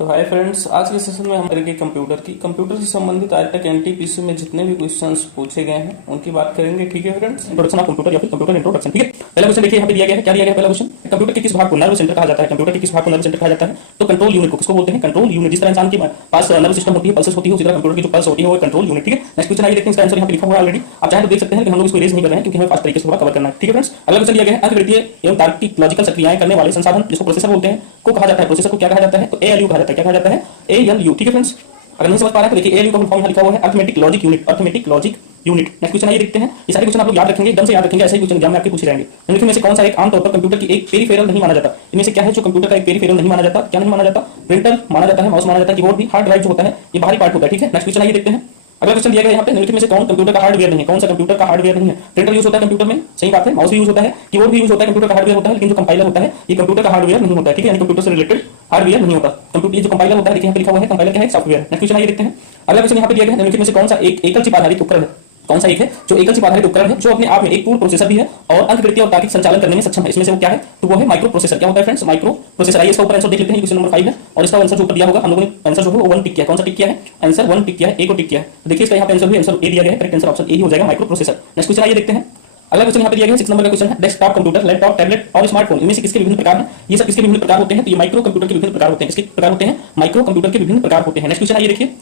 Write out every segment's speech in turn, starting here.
तो hi friends, आज के सेशन में हम करेंगे कंप्यूटर से संबंधित आज तक एनटीपीसी में जितने भी क्वेश्चंस पूछे गए हैं उनकी बात करेंगे। ठीक है फ्रेंड्स, इंट्रोडक्शन ऑफ कंप्यूटर या फिर कंप्यूटर इंट्रोडक्शन। ठीक है, पहला क्वेश्चन देखिए यहाँ पे दिया गया है। क्या दिया गया है? पहला क्वेश्चन, कंप्यूटर के किस भाग को नर्व सेंटर कहा जाता है? कंप्यूटर के किस भाग को नर्व सेंटर कहा जाता है? तो कंट्रोल यूनिट को किसको बोलते हैं? Control unit. जिस तरह इंसान के पास नर्व सिस्टम होती है, पल्सेस होती है, उसी तरह कंप्यूटर की जो पल्स होती है वो कंट्रोल यूनिट। ठीक है, नेक्स्ट क्वेश्चन आइए देखते हैं। इसका आंसर यहाँ पे लिखा हुआ है ऑलरेडी, आप चाहे तो देख सकते हैं कि हम लोग इसको इरेज नहीं कर रहे हैं क्योंकि हमें फास्ट तरीके से थोड़ा कवर करना है। ठीक है फ्रेंड्स, अगला क्वेश्चन दिया गया है, अंकगणितीय एवं तार्किक लॉजिकल सक्रियाएं करने वाले संसाधन जिसको प्रोसेसर बोलते हैं को कहा जाता है। प्रोसेसर को क्या कहा जाता है? तो एएलयू कहा जाता है। क्या कहा जाता है? एएलयू। ठीक है फ्रेंड्स, अगर नहीं समझ पा रहे हैं तो देखिए एएलयू का फुल फॉर्म यहाँ लिखा हुआ है arithmetic logic unit. Arithmetic logic unit. Next question आइए देखते हैं। ये सारे क्वेश्चन आप लोग याद रखेंगे, एकदम से याद रखेंगे, ऐसे ही क्वेश्चन एग्जाम में आपके पूछे जाएंगे। निम्नलिखित में से कौन सा एक आमतौर पर कंप्यूटर की एक पेरिफेरल नहीं माना जाता? इनमें से क्या है जो कंप्यूटर का एक पेरिफेरल नहीं माना जाता? क्या नहीं माना जाता? प्रिंटर माना जाता है, माउस माना जाता है, कीबोर्ड भी। हार्ड ड्राइव जो होता है ये बाहरी पार्ट होता है। ठीक है, नेक्स्ट क्वेश्चन आइए देखते हैं। अगला क्वेश्चन दिया गया यहाँ पे, निम्नलिखित में से कौन कंप्यूटर का हार्डवेयर नहीं है? कौन सा कंप्यूटर का हार्डवेयर नहीं है? प्रिंटर यूज होता है कंप्यूटर में, सही बात है। माउस भी यूज होता है, कीबोर्ड भी यूज होता है, कंप्यूटर का हार्डवेयर होता है। लेकिन जो कंपाइलर होता है ये कंप्यूटर का हार्डवेयर नहीं होता है। ठीक है, यानी कंप्यूटर से रिलेटेड हार्डवेयर नहीं होता। कंप्यूटर ये जो कंपाइलर होता है, देखिए यहाँ पे लिखा हुआ है कंपाइलर क्या है? सॉफ्टवेयर। नेक्स्ट क्वेश्चन आइए देखते हैं। अगला क्वेश्चन यहाँ पे दिया गया है, निम्नलिखित में से कौन सा एक एकल चिप आधारित उपकरण है? कौन सा एक है जो एकल चिप आधारित उपकरण है जो अपने आप में एक पूर्ण प्रोसेसर भी है और अंकगणितीय और तार्किक संचालन करने में सक्षम है? इसमें से वो क्या है? तो वो है माइक्रो प्रोसेसर। क्या होता है फ्रेंड्स? Micro processor. आइए इसका ऊपर आंसर देख लेते हैं। क्वेश्चन नंबर 5 है और इसका आंसर जो ऊपर दिया होगा हम लोगों ने आंसर जो है वो 1 टिक किया है। कौन सा टिक किया है? आंसर 1 टिक किया है, ए को टिक किया है। तो देखिए इसका यहाँ पे आंसर ए दिया गया है, करेक्ट आंसर ऑप्शन ए ही हो जाएगा, माइक्रो प्रोसेसर। नेक्स्ट क्वेश्चन आइए देखते हैं। अगला क्वेश्चन यहाँ पे दिया गया है 6 नंबर का क्वेश्चन है, डेस्कटॉप कंप्यूटर, लैपटॉप, टैबलेट और स्मार्टफोन इनमें से किसके विभिन्न प्रकार हैं? ये सब किसके विभिन्न प्रकार होते हैं? तो ये माइक्रो कंप्यूटर के विभिन्न प्रकार होते हैं। किसके प्रकार होते हैं? माइक्रो कंप्यूटर के विभिन्न प्रकार होते हैं। नेक्स्ट क्वेश्चन आइए देखिए।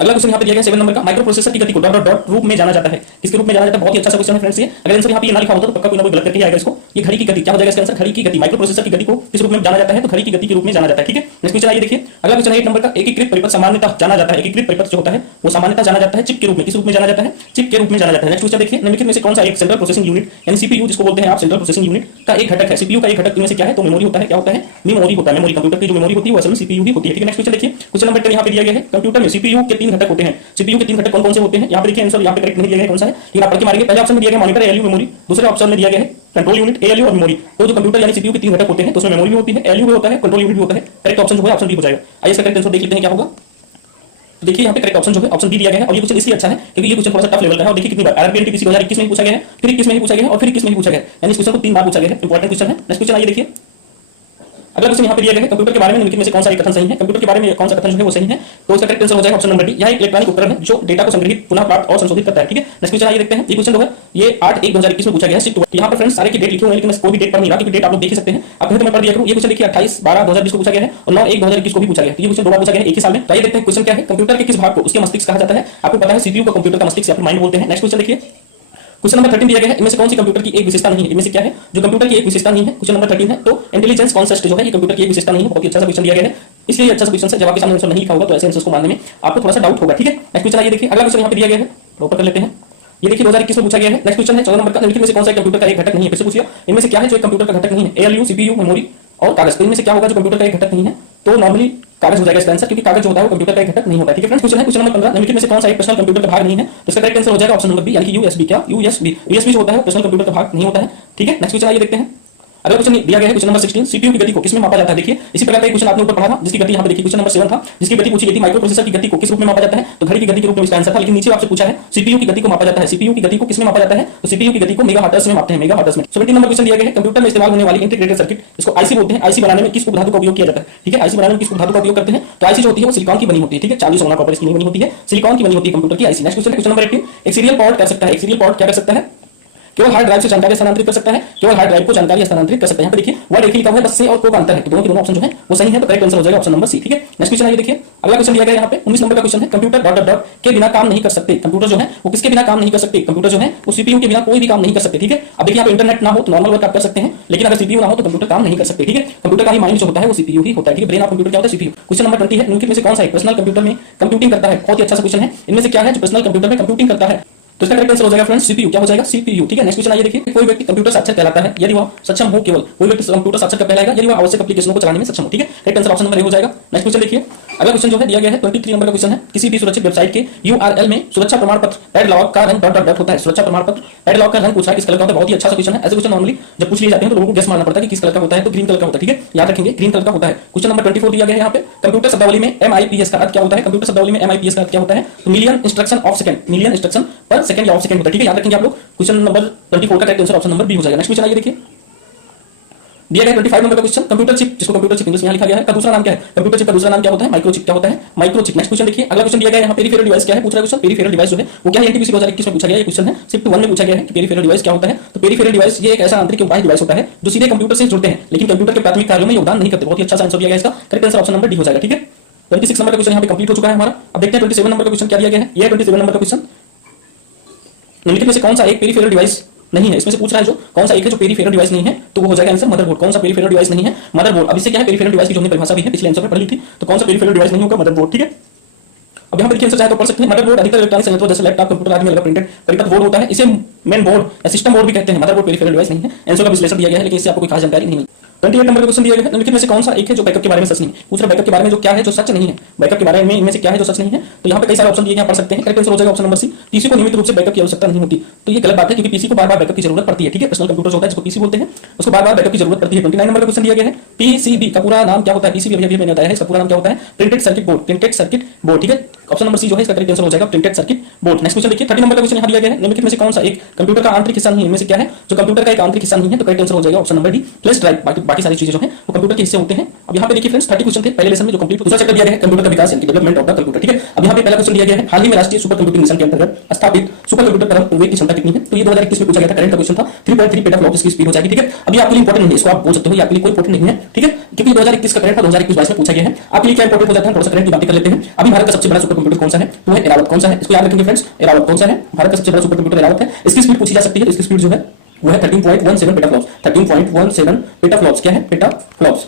अगला क्वेश्चन यहाँ पे दिया गया 7 नंबर का, माइक्रो प्रोसेसर की गति को डॉट डॉट डॉट रूप में जाना जाता है। किसके रूप में जाना जाता है? बहुत ही अच्छा सा क्वेश्चन है फ्रेंड्स ये। अगर आंसर यहाँ पे ये ना लिखा होता तो पक्का कोई ना कोई गलत करके आएगा इसको। ये घड़ी की गति। क्या हो जाएगा इसका आंसर? घड़ी की गति। माइक्रो प्रोसेसर की गति को किस रूप में जाना जाता है? तो घड़ी की गति के रूप में जाना जाता है। ठीक है, नेक्स्ट क्वेश्चन आइए देखिए। अगला क्वेश्चन 8 नंबर का, एकीकृत परिपथ सामान्यतः जाना जाता है। एकीकृत परिपथ जो होता है वो सामान्यतः जाना जाता है चिप के रूप में। किस रूप में जाना जाता है? चिप के रूप में जाना जाता है। नेक्स्ट क्वेश्चन देखिए, निम्नलिखित में से कौन सा एक सेंट्रल प्रोसेसिंग यूनिट यानी सीपीयू जिसको बोलते हैं आप, सेंट्रल प्रोसेसिंग यूनिट का एक घटक है? सीपीयू का एक घटक इनमें से क्या है? तो मेमोरी होता है। क्या होता है? मेमोरी होता है। मेमोरी, कंप्यूटर की जो मेमोरी होती है वो असल में सीपीयू ही होती है। ठीक है, नेक्स्ट क्वेश्चन देखिए। क्वेश्चन नंबर 10 यहाँ पे दिया गया है, कंप्यूटर में सीपीयू के 3 घटक होते हैं। सीपीयू के 3 घटक कौन कौन से होते हैं? यहाँ पे देखिए आंसर यहाँ पे करेक्ट नहीं दिया गया है, कौन सा है ये आप पढ़ के मारेंगे। पहले ऑप्शन में दिया गया मॉनिटर, एएलयू, मेमोरी। दूसरे ऑप्शन में दिया गया है कंट्रोल यूनिट, एएलयू और मेमोरी। तो जो कंप्यूटर यानी सीपीयू के 3 घटक होते हैं तो उसमें मेमोरी भी होती है, एएलयू भी होता है, कंट्रोल यूनिट भी होता है। करेक्ट ऑप्शन जो है ऑप्शन बी हो जाएगा। आइए इसका करेक्ट आंसर देख लेते हैं क्या होगा। तो देखिए यहाँ पे करेक्ट ऑप्शन जो है ऑप्शन बी दिया गया है और ये क्वेश्चन इसलिए अच्छा है क्योंकि ये क्वेश्चन थोड़ा सा टफ लेवल का है। और देखिए कितनी बार आरआरबी एनटीपीसी 2021 में भी पूछा गया है, फिर 21 में भी पूछा गया है और फिर 21 में भी पूछा गया है, यानी इस क्वेश्चन को 3 बार पूछा गया है। इंपॉर्टेंट क्वेश्चन है। नेक्स्ट क्वेश्चन आइए देखिए। अगला क्वेश्चन यहाँ पे दिया गया है, कंप्यूटर के बारे में निम्नलिखित में से कौन सा एक कथन सही है? कंप्यूटर के बारे में कौन सा कथन जो है वो सही है? तो इसका करेक्ट आंसर हो जाएगा ऑप्शन नंबर डी। यह एक इलेक्ट्रॉनिक उपकरण है जो डेटा को संग्रहित, पुनः प्राप्त और संशोधित करता है। ठीक है, नेक्स्ट क्वेश्चन आइए देखते हैं। ये क्वेश्चन जो है ये 8/1/2021 में पूछा गया है, शिफ्ट 1। यहाँ पर फ्रेंड्स सारे की डेट लिखी हुई है लेकिन मैं कोई भी डेट पढ़ नहीं रहा क्योंकि डेट आप लोग देख ही सकते हैं। आप कहें तो मैं पढ़ दिया करूँ। ये क्वेश्चन देखिए 28/12/2020 को पूछा गया है और 9/1/2021 को भी पूछा गया है। ये क्वेश्चन 2 बार पूछा गया है एक ही साल में। तो आइए देखते हैं क्वेश्चन क्या है। कंप्यूटर के किस भाग को उसके मस्तिष्क कहा जाता है? आपको पता है सीपीयू को कंप्यूटर का मस्तिष्क या फिर माइंड बोलते हैं। नेक्स्ट क्वेश्चन देखिए। क्वेश्चन नंबर 13 दिया गया है, इनमें से कौन सी कंप्यूटर की एक विशेषता नहीं है? इनमें से क्या है जो कंप्यूटर की एक विशेषता नहीं है? क्वेश्चन नंबर 13 है। तो इंटेलिजेंस कॉन्सेप्ट जो है ये कंप्यूटर की एक विशेषता नहीं है। बहुत ही अच्छा सा क्वेश्चन दिया गया है, इसलिए अच्छा सा क्वेश्चन है। जब आपके सामने आंसर नहीं लिखा होगा तो ऐसे आंसर को मानने में आपको थोड़ा सा डाउट होगा। ठीक है, नेक्स्ट क्वेश्चन आइए देखिए। अगला क्वेश्चन यहाँ पे दिया गया है, ऊपर कर लेते हैं। ये देखिए 2021 में पूछा गया है। नेक्स्ट क्वेश्चन है 14 नंबर का, निम्नलिखित में से कौन सा कंप्यूटर का एक घटक नहीं है? फिर से पूछिए, इनमें से क्या है जो एक कंप्यूटर का घटक नहीं है? एएलयू, सीपीयू, मेमोरी और कागज। तो इनमें से क्या होगा जो कंप्यूटर का एक घटक नहीं है? तो नॉर्मली कागज हो जाएगा इसका आंसर, क्योंकि कागज जो होता है वो कंप्यूटर का एक घटक नहीं होता है। ठीक है फ्रेंड्स, क्वेश्चन है क्वेश्चन नंबर 15, निम्नलिखित में से कौन सा एक पर्सनल कंप्यूटर का भाग नहीं है? तो इसका करेक्ट आंसर हो जाएगा ऑप्शन नंबर बी, यानी कि यूएसबी। क्या? यूएसबी। यूएसबी जो होता है पर्सनल कंप्यूटर का भाग नहीं होता है। ठीक है, नेक्स्ट क्वेश्चन आइए देखते हैं। अगला क्वेश्चन दिया गया है क्वेश्चन नंबर 16, सीपीयू की गति को किसमें मापा जाता है? देखिए इसी प्रकार का एक क्वेश्चन आपने ऊपर पढ़ा था जिसकी गति यहाँ पे देखिए क्वेश्चन नंबर 7 था, जिसकी गति पूछी गई थी माइक्रो प्रोसेसर की गति को किस रूप में मापा जाता है? तो घड़ी की गति के रूप में इसका आंसर था। लेकिन नीचे आपसे पूछा है सीपीयू की गति को मापा जाता है। सीपीयू की गति को किसमें मापा जाता है? तो सीपीयू की गति को मेगाहर्ट्ज में मापते हैं, मेगाहर्ट्ज में। 17 नंबर क्वेश्चन दिया गया है, कंप्यूटर में इस्तेमाल होने वाली इंटीग्रेटेड सर्किट इसको आईसी बोलते हैं। आईसी बनाने में किस उपधातु का उपयोग किया जाता है? ठीक है, आईसी बनाने में किस उपधातु का उपयोग करते हैं? तो आईसी जो होती है वो सिलिकॉन की बनी होती है। ठीक है, 40 सोना कॉपर इसकी नहीं बनी होती है, सिलिकॉन की बनी होती है कंप्यूटर की आईसी। नेक्स्ट क्वेश्चन है क्वेश्चन नंबर 18, एक सीरियल पोर्ट कर सकता है। एक सीरियल पोर्ट क्या कर सकता है? केवल हार्ड ड्राइव से जानकारी स्थानांतरित कर सकता है, केवल हार्ड ड्राइव को जानकारी स्थानांतरित कर सकता है। यहाँ पे देखिए वर्ड एक ही लिखा हुआ है, बस से और को का अंतर है, तो दोनों के दोनों ऑप्शन जो है वो सही है। तो करेक्ट आंसर हो जाएगा ऑप्शन नंबर सी। ठीक है, नेक्स्ट क्वेश्चन आइए देखिए। अगला क्वेश्चन दिया गया यहाँ पे 19 नंबर का क्वेश्चन है, कंप्यूटर डॉट डॉट डॉट के बिना काम नहीं कर सकते। कंप्यूटर जो है वो किसके बिना काम नहीं कर सकते? कंप्यूटर जो है वो सीपीयू के बिना कोई भी काम नहीं कर सकते। ठीक है, अब देखिए यहाँ पे इंटरनेट ना हो तो नॉर्मल वर्क आप कर सकते हैं, लेकिन अगर सीपीयू ना हो तो कंप्यूटर काम नहीं कर सकते। ठीक है, कंप्यूटर का ही माइंड जो होता है वो सीपीयू ही होता है। ठीक है, ब्रेन ऑफ कंप्यूटर क्या होता है? सीपीयू। क्वेश्चन नंबर 20 है, निम्नलिखित में से कौन सा एक पर्सनल कंप्यूटर में कंप्यूटिंग करता है? बहुत ही अच्छा सा क्वेश्चन है। इनमें से क्या है जो पर्सनल कंप्यूटर में कंप्यूटिंग करता है? तो इसका करेक्ट आंसर हो जाएगा फ्रेंड्स सीपीयू। क्या हो जाएगा? सीपीयू। ठीक है, नेक्स्ट क्वेश्चन आइए देखिए। कोई व्यक्ति कंप्यूटर साक्षर कहलाता है यदि वह सक्षम हो, केवल कोई व्यक्ति कंप्यूटर साक्षर कब कहलाएगा? यदि वह आवश्यक एप्लीकेशनों को चलाने में सक्षम हो। ठीक है, correct answer option number A हो जाएगा। नेक्स्ट क्वेश्चन देखिए। अगला क्वेश्चन जो है दिया गया है 23 नंबर का क्वेश्चन है, किसी भी सुरक्षित वेबसाइट के यूआरएल में सुरक्षा प्रमाण पत्र पैडलॉग का रंग डॉट डॉट डॉट होता है। सुरक्षा प्रमाण पत्र पैडलॉग का रंग पूछा है किस कलर का होता है? बहुत ही अच्छा सा क्वेश्चन है। ऐसे क्वेश्चन नॉर्मली जब पूछ लिए जाते हैं तो लोगों को गेस मारना पड़ता है कि किस कलर का होता है, तो ग्रीन कलर का होता है। ठीक है, याद रखेंगे ग्रीन कलर का होता है। क्वेश्चन नंबर 24 दिया गया है यहाँ पे, कंप्यूटर शब्दावली में एमआईपीएस का अर्थ क्या होता है? कंप्यूटर शब्दावली में एमआईपीएस का अर्थ क्या होता है? तो million instruction of second, million instruction पर सेकंड या ऑफ सेकंड होता है। ठीक है, याद रखेंगे आप लोग। क्वेश्चन नंबर 24 का correct answer option number B हो जाएगा। नेक्स्ट क्वेश्चन आइए देखिए। दिया गया 25 नंबर का क्वेश्चन, कंप्यूटर चिप, जिसको कंप्यूटर चिप इंग्लिश में लिखा गया है, का दूसरा नाम क्या है? कंप्यूटर चिप का दूसरा नाम क्या होता है? माइक्रोचिप। क्या होता है? माइक्रोचिप। नेक्स्ट क्वेश्चन देखिए, अगला क्वेश्चन दिया गया है यहाँ पेरिफेरल डिवाइस क्या है, पूछ रहा है क्वेश्चन। पेरिफेरल डिवाइस जो है वो क्या है, एनटीपीसी 2021 में पूछा गया ये क्वेश्चन है, शिफ्ट 1 में पूछा गया है कि पेरिफेरल डिवाइस क्या होता है। तो पेरिफेरल डिवाइस ये एक ऐसा आंतरिक बाह्य डिवाइस होता है जो सीधे कंप्यूटर से जुड़ते हैं लेकिन कंप्यूटर के प्राथमिक कार्यों में योगदान नहीं करते। बहुत ही अच्छा आंसर दिया गया इसका, correct answer option number D हो जाएगा। ठीक है, 26 नंबर का क्वेश्चन यहाँ पे कंप्लीट हो चुका है हमारा। अब देखते हैं 27 नंबर का क्वेश्चन क्या दिया गया है। ये 27 नंबर का क्वेश्चन, निम्नलिखित में से कौन सा एक पेरिफेरल डिवाइस नहीं है? इसमें से पूछ रहा है जो कौन सा एक है जो पेरिफेरल डिवाइस नहीं है, तो वो हो जाएगा आंसर मदरबोर्ड। कौन सा पेरिफेरल डिवाइस नहीं है? मदरबोर्ड। अब इससे क्या है, पेरिफेरल डिवाइस की जो हमने परिभाषा भी है पिछले आंसर में पढ़ी थी, तो कौन सा पेरिफेरल डिवाइस नहीं होगा? मदरबोर्ड। ठीक है, अब यहाँ पर देखिए आंसर चाहे तो पढ़ सकते हैं। मदरबोर्ड अधिकतर इलेक्ट्रॉनिक संयंत्रों जैसे लैपटॉप, कंप्यूटर आदि में लगा प्रिंटेड परिपथ बोर्ड होता है, इसे मेन बोर्ड या सिस्टम बोर्ड भी कहते हैं। मदरबोर्ड पेरिफेरल डिवाइस नहीं है। आंसर का विश्लेषण दिया गया है लेकिन इससे आपको कोई खास जानकारी नहीं है। 28 नंबर का क्वेश्चन दिया गया है, निम्नलिखित में से कौन सा एक है जो बैकअप के बारे में सच नहीं है? पूछ रहा है बैकअप के बारे में जो क्या है जो सच नहीं है, बैकअप के बारे में इनमें से क्या है जो सच नहीं है। तो यहाँ पे कई सारे ऑप्शन दिए हैं, पढ़ सकते हैं। करेक्ट आंसर हो जाएगा ऑप्शन नंबर सी, पीसी को नियमित रूप से बैकअप की आवश्यकता नहीं होती। तो ये गलत बात है क्योंकि पीसी को बार-बार बैकअप की जरूरत पड़ती है। ठीक है, पर्सनल कंप्यूटर होता है जिसको पीसी बोलते हैं, उसको बार-बार बैकअप की जरूरत पड़ती है। 29 नंबर का क्वेश्चन दिया गया है, पीसीबी का पूरा नाम क्या होता है? पीसीबी अभी मैंने बताया है, इसका पूरा नाम क्या होता है? Printed circuit board. Printed circuit board. ठीक है, ऑप्शन नंबर सी जो है इसका करेक्ट आंसर हो जाएगा printed circuit board. Next question देखिए, 30 नंबर का क्वेश्चन यहाँ दिया गया है, निम्नलिखित में से कौन सा एक कंप्यूटर का आंतरिक हिस्सा नहीं है? इनमें से क्या है जो कंप्यूटर का एक आंतरिक हिस्सा नहीं है? तो करेक्ट आंसर हो जाएगा option number D flash drive. बाकी सारी चीजें जो है वो कंप्यूटर के हिस्से होते हैं। अब यहाँ पे देखिए फ्रेंड्स 30 क्वेश्चन थे पहले लेसन में जो कंप्लीट दूसरा चैप्टर दिया गया है कंप्यूटर का विकास यानी डेवलपमेंट ऑफ द कंप्यूटर। ठीक है, अब यहाँ पे पहला क्वेश्चन दिया गया है, हाल ही में राष्ट्रीय सुपर कंप्यूटिंग मिशन के अंतर्गत स्थापित सुपर कंप्यूटर परम विवेक की क्षमता कितनी है? तो ये 2021 में पूछा गया था, करंट का क्वेश्चन था। 3.3 पेटाफ्लॉप इसकी स्पीड हो जाएगी। ठीक है, अब ये आपके लिए इंपॉर्टेंट नहीं है, इसको आप बोल सकते हो, ये आपके लिए कोई इंपॉर्टेंट नहीं है। ठीक है, क्योंकि 2021 का करंट था, 2021-22 में पूछा गया है। आपके लिए क्या इंपॉर्टेंट हो जाता है, थोड़ा सा करंट की बातें कर लेते हैं। अभी भारत का सबसे बड़ा सुपर कंप्यूटर कौन सा है? तो है एरावत। कौन सा है? इसको याद रखेंगे फ्रेंड्स, एरावत कौन सा है? भारत का सबसे बड़ा सुपर कंप्यूटर एरावत है। इसकी स्पीड पूछी जा सकती है, इसकी स्पीड जो है वो है 13.17 पेटाफ्लॉप्स। 13.17 पेटाफ्लॉप्स। क्या है? पेटाफ्लॉप्स।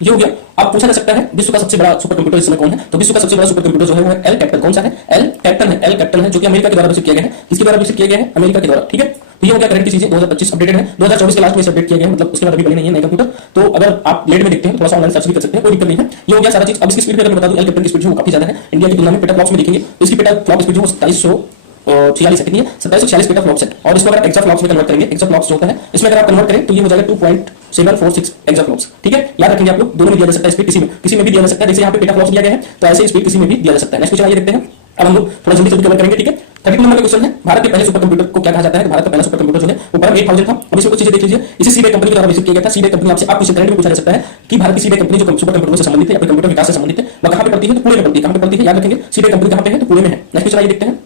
ये हो गया। अब पूछा जा सकता है विश्व का सबसे बड़ा सुपर कंप्यूटर इस समय कौन है? तो विश्व का सबसे बड़ा सुपर कंप्यूटर जो है वो है एल कैपिटल। कौन सा है? एल कैपिटल है। एल कैपिटल है जो कि अमेरिका के द्वारा विकसित किया गया है। किसके द्वारा विकसित किया गया है? अमेरिका के द्वारा। ठीक है, तो ये हो गया करंट की चीजें। 2025 अपडेटेड है, 2024 के लास्ट में अपडेट किया गया है, मतलब उसके बाद अभी बने नहीं है नए कंप्यूटर। तो अगर आप लेट में देखते हैं थोड़ा सा ऑनलाइन सर्च भी कर सकते हैं, कोई दिक्कत नहीं है। ये हो गया सारा चीज। अब इसकी स्पीड अगर मैं बता दूं, एल कैपिटल की स्पीड जो काफी ज्यादा है इंडिया की तुलना में। पेटाफ्लॉप्स में देखेंगे तो इसकी पेटाफ्लॉप स्पीड जो 2746 है, कितनी है? 2746 पेटाफ्लॉप्स है। और इसको अगर एक्साफ्लॉप्स में कन्वर्ट करेंगे, एक्साफ्लॉप्स जो होता है इसमें अगर आप कन्वर्ट करें तो ये हो जाएगा 2.746 एक्साफ्लॉप्स। ठीक है, याद रखेंगे आप लोग, दोनों में दिया जा सकता है स्पीड, किसी में भी दिया जा सकता है। जैसे यहाँ पे पेटाफ्लॉप्स दिया गया है तो ऐसे स्पीड किसी में भी दिया जा सकता है। नेक्स्ट क्वेश्चन आइए देखते हैं। अब हम लोग थोड़ा जल्दी कवर करेंगे। ठीक है, 32 नंबर का क्वेश्चन है, भारत के पहले सुपर कंप्यूटर को क्या कहा जाता है? भारत का पहला सुपर कंप्यूटर जो है वो परम 8000 था। अब इसमें कुछ चीजें देख लीजिए। इसे सीबीआई कंपनी के द्वारा विकसित किया गया था। सीबीआई कंपनी आपसे आपको करंट में पूछा जा सकता है कि भारत की सीबीआई कंपनी जो सुपर कंप्यूटर से संबंधित है या कंप्यूटर विकास से संबंधित है वह कहां पे पड़ती है? तो पुणे में पड़ती है। कहां पे पड़ती है? याद रखेंगे, सीबीआई कंपनी कहां पे है? तो पुणे में है। नेक्स्ट क्वेश्चन आइए देखते हैं।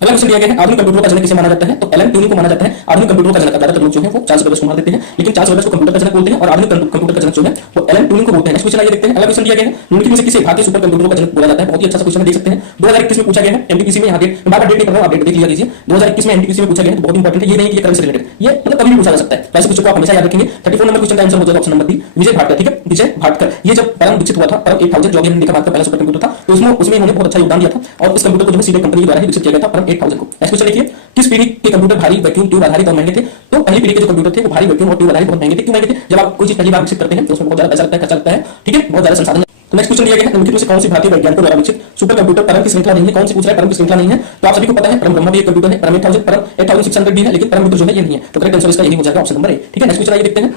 अगला क्वेश्चन दिया गया है, आधुनिक कंप्यूटर का जनक किसे माना जाता है? तो एलन ट्यूरिंग को माना जाता है आधुनिक कंप्यूटर का जनक। ज्यादातर लोग जो है वो चार्ल्स बेबेज को मार देते हैं, लेकिन चार्ल्स बेबेज को कंप्यूटर का जनक बोलते हैं और आधुनिक कंप्यूटर का जनक जो है वो एलन ट्यूरिंग को बोलते हैं। नेक्स्ट क्वेश्चन आइए देखते हैं। अगला क्वेश्चन दिया गया है, निम्नलिखित में से किसे भारतीय सुपर कंप्यूटर का जनक बोला जाता है? बहुत ही अच्छा सा क्वेश्चन है, देख सकते हैं। 2021 में पूछा गया है एनटीपीसी में। यहाँ डेट मैं बार-बार डेट नहीं कर रहा हूं, आप डेट देख लिया कीजिए। 2021 में एनटीपीसी में पूछा गया है, तो बहुत इंपॉर्टेंट है। ये नहीं कि ये करंट से रिलेटेड, ये मतलब कभी भी पूछा जा सकता है। वैसे क्वेश्चन को आप हमेशा याद रखेंगे। 34 नंबर क्वेश्चन का आंसर हो जाएगा ऑप्शन नंबर बी, विजय भाटकर। ठीक है, विजय भाटकर। ये जब परम विकसित हुआ था, परम 8000 जो भी हमने देखा भारत का पहला सुपर कंप्यूटर था, तो उसमें इन्होंने बहुत अच्छा योगदान दिया था और इस कंप्यूटर को जो है सीबीआई कंपनी द्वारा ही विकसित किया गया था, परम 8000 को। नेक्स्ट क्वेश्चन देखिए, किस पीढ़ी के कंप्यूटर भारी वैक्यूम ट्यूब आधारित और महंगे थे? तो पहली पीढ़ी के जो कंप्यूटर थे वो भारी वैक्यूम और ट्यूब आधारित बहुत महंगे थे। क्यों महंगे थे? जब आप कोई चीज पहली बार विकसित करते हैं तो उसमें बहुत ज्यादा पैसा लगता है, खर्चा लगता है। ठीक है, बहुत ज्यादा संसाधन। तो नेक्स्ट क्वेश्चन दिया गया है, निम्नलिखित में से कौन सी भारतीय वैज्ञानिकों द्वारा विकसित सुपर कंप्यूटर परम की श्रृंखला नहीं है? कौन सी पूछ रहा है? परम की श्रृंखला नहीं है। तो आप सभी को पता है परम ब्रह्मा भी एक कंप्यूटर है, परम 8000, परम 8600 भी है, लेकिन परम मित्र जो है ये नहीं है। तो करेक्ट आंसर इसका यही हो जाएगा ऑप्शन नंबर ए। ठीक है, नेक्स्ट क्वेश्चन आइए देखते हैं।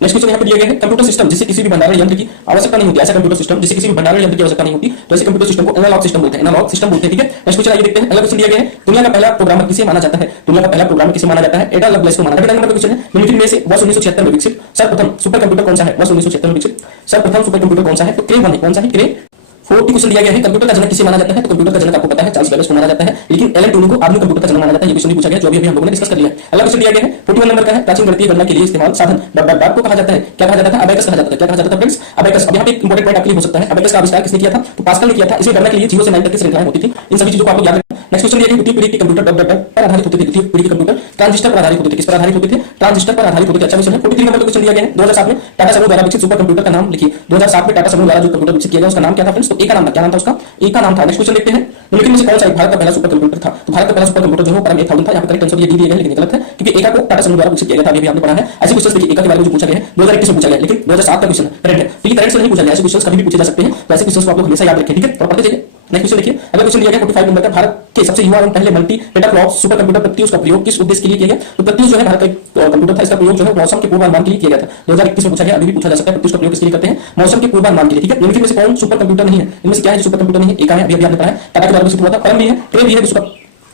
नेक्स्ट क्वेश्चन यहाँ पे दिया गया है, कंप्यूटर सिस्टम जिसे किसी भी भंडारण यंत्र की आवश्यकता नहीं होती, ऐसा कंप्यूटर सिस्टम जिसे किसी भी भंडारण यंत्र की आवश्यकता नहीं होती, तो ऐसे कंप्यूटर सिस्टम को एनालॉग सिस्टम बोलते हैं। एनालॉग सिस्टम बोलते हैं। ठीक है, नेक्स्ट क्वेश्चन आइए देखते हैं। अगला क्वेश्चन दिया गया है, दुनिया का पहला प्रोग्रामर किसे माना जाता है? दुनिया का पहला प्रोग्रामर किसे माना जाता है? एडा लवलेस को माना जाता है। नंबर का क्वेश्चन है, निम्नलिखित में से वर्ष 1976 में विकसित सर्वप्रथम सुपर कंप्यूटर कौन सा है? वर्ष 1976 में विकसित सर्वप्रथम सुपर कंप्यूटर कौन सा है? तो क्रे 1 है। कौन सा है? क्रे 40 क्वेश्चन दिया गया है, कंप्यूटर का जनक किसे माना जाता है? तो कंप्यूटर का जनक आपको पता है चार्ल्स बेबेज को माना जाता है, लेकिन एलन ट्यूरिंग को आधुनिक कंप्यूटर का जनक माना जाता है। ये क्वेश्चन भी पूछा गया जो अभी हम लोगों ने डिस्कस कर लिया है। अगला क्वेश्चन दिया गया है, 41 नंबर का है, प्राचीन गणितीय गणना के लिए इस्तेमाल साधन डॉट डॉट डॉट को कहा जाता है? क्या कहा जाता था? अबेकस कहा जाता था। क्या कहा जाता था फ्रेंड्स? अबेकस। अब यहाँ पे एक इंपॉर्टेंट पॉइंट आपके लिए हो सकता है, अबेकस का आविष्कार किसने किया था? तो पास्कल ने किया था। इसमें गणना के लिए 0 से 9 तक की श्रृंखलाएं होती थी। इन सभी चीजों को आपको याद रखना। नेक्स्ट क्वेश्चन दिया गया, द्वितीय पीढ़ी के कंप्यूटर डॉट डॉट डॉट पर आधारित होते थे। द्वितीय पीढ़ी के कंप्यूटर ट्रांजिस्टर पर आधारित होते थे। किस पर आधारित होते थे? ट्रांजिस्टर पर आधारित होते थे। अच्छा क्वेश्चन है। 43 नंबर का क्वेश्चन दिया गया है, 2007 में टाटा समूह द्वारा विकसित सुपर कंप्यूटर का नाम लिखिए। 2007 में टाटा समूह द्वारा जो कंप्यूटर विकसित किया गया उसका नाम क्या था फ्रेंड्स? तो ए का नाम था। क्या नाम था उसका? ए का नाम था। नेक्स्ट क्वेश्चन देखते हैं, निम्नलिखित में से कौन सा भारत का पहला सुपर कंप्यूटर था? तो भारत का पहला सुपर कंप्यूटर जो है परम 8000 था। यहाँ पे करेक्ट आंसर ये दी गया है, लेकिन गलत है क्योंकि एका को टाटा समूह द्वारा विकसित किया गया था। अभी आपने पढ़ा है। ऐसे क्वेश्चन देखिए, एका के बारे में जो पूछा गया है 2021 में पूछा गया, लेकिन 2007 का क्वेश्चन करेक्ट है, लेकिन करंट से नहीं पूछा गया। ऐसे क्वेश्चन कभी भी पूछे जा सकते हैं, तो ऐसे क्वेश्चन को आप लोग हमेशा याद रखें। ठीक है, और पढ़ते जाइए। नेक्स्ट क्वेश्चन देखिए, अगला क्वेश्चन दिया गया 45 नंबर का, भारत के सबसे युवा एवं पहले multi petaflop super computer Pratyush का प्रयोग किस उद्देश्य के लिए किया गया? तो प्रत्यूष जो है भारत का कंप्यूटर था, इसका प्रयोग जो है मौसम के पूर्वानुमान के लिए किया गया था। 2021 में पूछा गया, अभी भी पूछा जा सकता है। प्रत्यूष का प्रयोग किसके लिए करते हैं? मौसम के पूर्वानुमान के लिए। ठीक है, निम्नलिखित में से कौन सुपर कंप्यूटर नहीं है? इनमें से क्या है जो सुपर कंप्यूटर नहीं है? एका है, अभी आपने पढ़ा है, टाटा के द्वारा विकसित हुआ था। परम भी है, ट्रे भी है,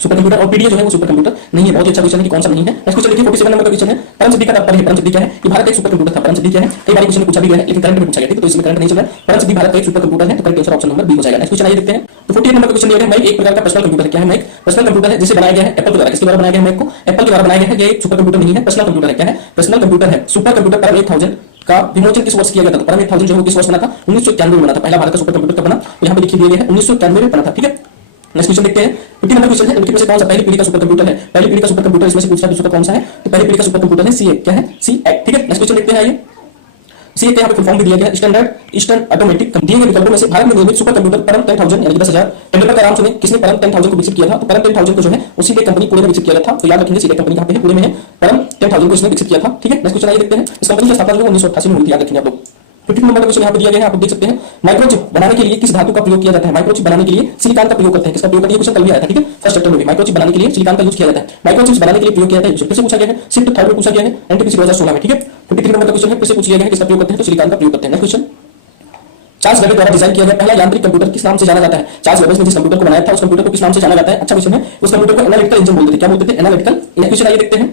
सुपर कंप्यूटर, और पीडीए जो है वो सुपर कंप्यूटर नहीं है। बहुत ही अच्छा क्वेश्चन है कि कौन सा नहीं है। नेक्स्ट क्वेश्चन देखिए 47 नंबर का क्वेश्चन है, परम सिद्धि का तात्पर्य है। परम सिद्धि क्या है कि भारत एक सुपर कंप्यूटर था। परम सिद्धि क्या है, कई बार क्वेश्चन पूछा भी गया है लेकिन करंट में पूछा गया, ठीक है, तो इसमें करंट नहीं चल रहा है। परम सिद्धि भारत का एक सुपर कंप्यूटर है, तो correct answer option number B हो जाएगा। नेक्स्ट क्वेश्चन आइए देखते हैं। तो 48 नंबर का क्वेश्चन दिया गया है, मैक एक प्रकार का पर्सनल कंप्यूटर है। क्या है मैक? पर्सनल कंप्यूटर है जिसे बनाया गया है एप्पल के द्वारा। किसके द्वारा बनाया गया है मैक को? एप्पल के द्वारा बनाया गया है। ये एक सुपर कंप्यूटर नहीं है, पर्सनल कंप्यूटर है। क्या है? पर्सनल कंप्यूटर है। सुपर कंप्यूटर परम 8000 का विमोचन किस वर्ष किया गया था? परम 8000 जो है किस वर्ष बना था? 1991 में बना था। पहला भारत का सुपर कंप्यूटर कब बना? यहाँ पे लिखिए दिया गया है 1991 में बना था, ठीक है। नेक्स्ट क्वेश्चन देखते हैं। 50 नंबर क्वेश्चन है, निम्नलिखित में से कौन सा पहली पीढ़ी का सुपर कंप्यूटर है? पहली पीढ़ी का सुपर कंप्यूटर इसमें से पूछा है, दूसरा कौन सा है? तो पहली पीढ़ी का सुपर कंप्यूटर है सीएक। क्या है? सीएक, ठीक है। नेक्स्ट क्वेश्चन देखते हैं। आइए सीएक के यहाँ पे फुल फॉर्म भी दिया गया है, स्टैंडर्ड ईस्टर्न ऑटोमेटिक। दिए गए विकल्पों में से भारत में निर्मित सुपर कंप्यूटर परम 10,000 यानी 10,000 टेंडुलकर का नाम सुने, किसने परम 10,000 को विकसित किया था? तो परम 10,000 को जो है उसी के कंपनी पुणे में विकसित किया गया था। तो याद रखेंगे सीएक कंपनी कहाँ पे है? पुणे में है। परम 10,000 को इसने विकसित किया था, ठीक है। नेक्स्ट क्वेश्चन आइए देखते हैं। इस कंपनी की स्थापना जो 1988 में हुई थी, याद रखेंगे आप लोग। 50 नंबर का क्वेश्चन यहाँ पे दिया गया है, आप देख सकते हैं। माइक्रोचिप बनाने के लिए किस धातु का प्रयोग किया जाता है? माइक्रोचिप बनाने के लिए सिलिकॉन का प्रयोग करते हैं। किसका प्रयोग करते हैं? क्वेश्चन कल भी आया था, ठीक है, फर्स्ट चैप्टर में भी। माइक्रोचिप बनाने के लिए सिलिकॉन का यूज किया जाता है। माइक्रोचिप्स बनाने के लिए प्रयोग किया जाता है, फिर से पूछा गया है। शिफ्ट थर्ड में पूछा गया है, एनटीपीसी 2016 में, ठीक है। 53 नंबर का क्वेश्चन है, फिर से पूछ लिया गया है किसका प्रयोग करते हैं? तो सिलिकॉन का प्रयोग करते हैं। नेक्स्ट क्वेश्चन, चार्ल्स बेबेज द्वारा डिजाइन किया गया पहला यांत्रिक कंप्यूटर किस नाम से जाना जाता है? चार्ल्स बेबेज ने जिस कंप्यूटर को बनाया था उस कंप्यूटर को किस नाम से जाना जाता है? अच्छा क्वेश्चन है। उस कंप्यूटर को एनालिटिकल इंजन बोलते थे। क्या बोलते थे? एनालिटिकल। क्वेश्चन आइए देखते हैं।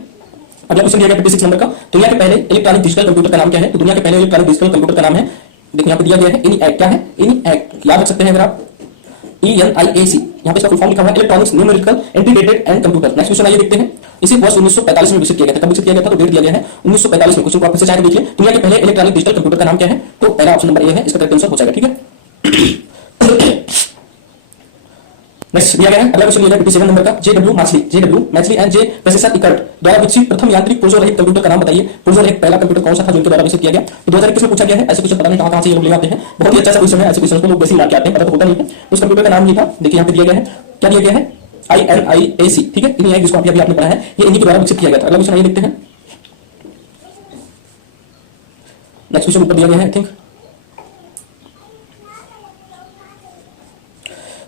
अगला क्वेश्चन दिया गया 56 नंबर का, दुनिया के पहले इलेक्ट्रॉनिक डिजिटल कंप्यूटर का नाम क्या है? तो दुनिया के पहले इलेक्ट्रॉनिक डिजिटल कंप्यूटर का नाम है, देखिए यहाँ पे दिया गया है ENIAC। क्या है? ENIAC याद रख सकते हैं अगर आप, ENIAC। यहाँ पे इसका फुल फॉर्म लिखा हुआ है electronics numerical integrated and computer. Next question आइए देखते हैं। इसी वर्ष 1945 में विकसित किया गया था। कब विकसित किया गया था? तो डेट दिया गया है 1945 में। क्वेश्चन को आप फिर से चाहे देखिए, दुनिया के पहले इलेक्ट्रॉनिक डिजिटल कंप्यूटर का नाम क्या है? तो पहला ऑप्शन नंबर ए है, इसका करेक्ट आंसर हो जाएगा, ठीक है। नेक्स्ट दिया गया है। अगला क्वेश्चन दिया गया 57 नंबर का, JW Maithili and J processor Eckert द्वारा विकसित प्रथम यांत्रिक पुर्जो रहित कंप्यूटर का नाम बताइए। पुर्जो रहित पहला कंप्यूटर कौन सा था जो इनके द्वारा विकसित किया गया? तो 2021 में पूछा गया है। ऐसे क्वेश्चन पता नहीं कहां से ये लोग ले आते हैं, बहुत ही अच्छा सा क्वेश्चन है। ऐसे क्वेश्चन को लोग बेसिक मार के आते हैं, पता तो होता नहीं है। उस कंप्यूटर का नाम ये था, देखिए यहाँ पे दिया गया है। क्या दिया गया है? INIAC, ठीक है। इन्हीं जिसको अभी आपने पढ़ा है, ये इन्हीं के द्वारा विकसित किया गया था। अगला क्वेश्चन आइए देखते हैं। नेक्स्ट क्वेश्चन ऊपर दिया गया है, आई थिंक।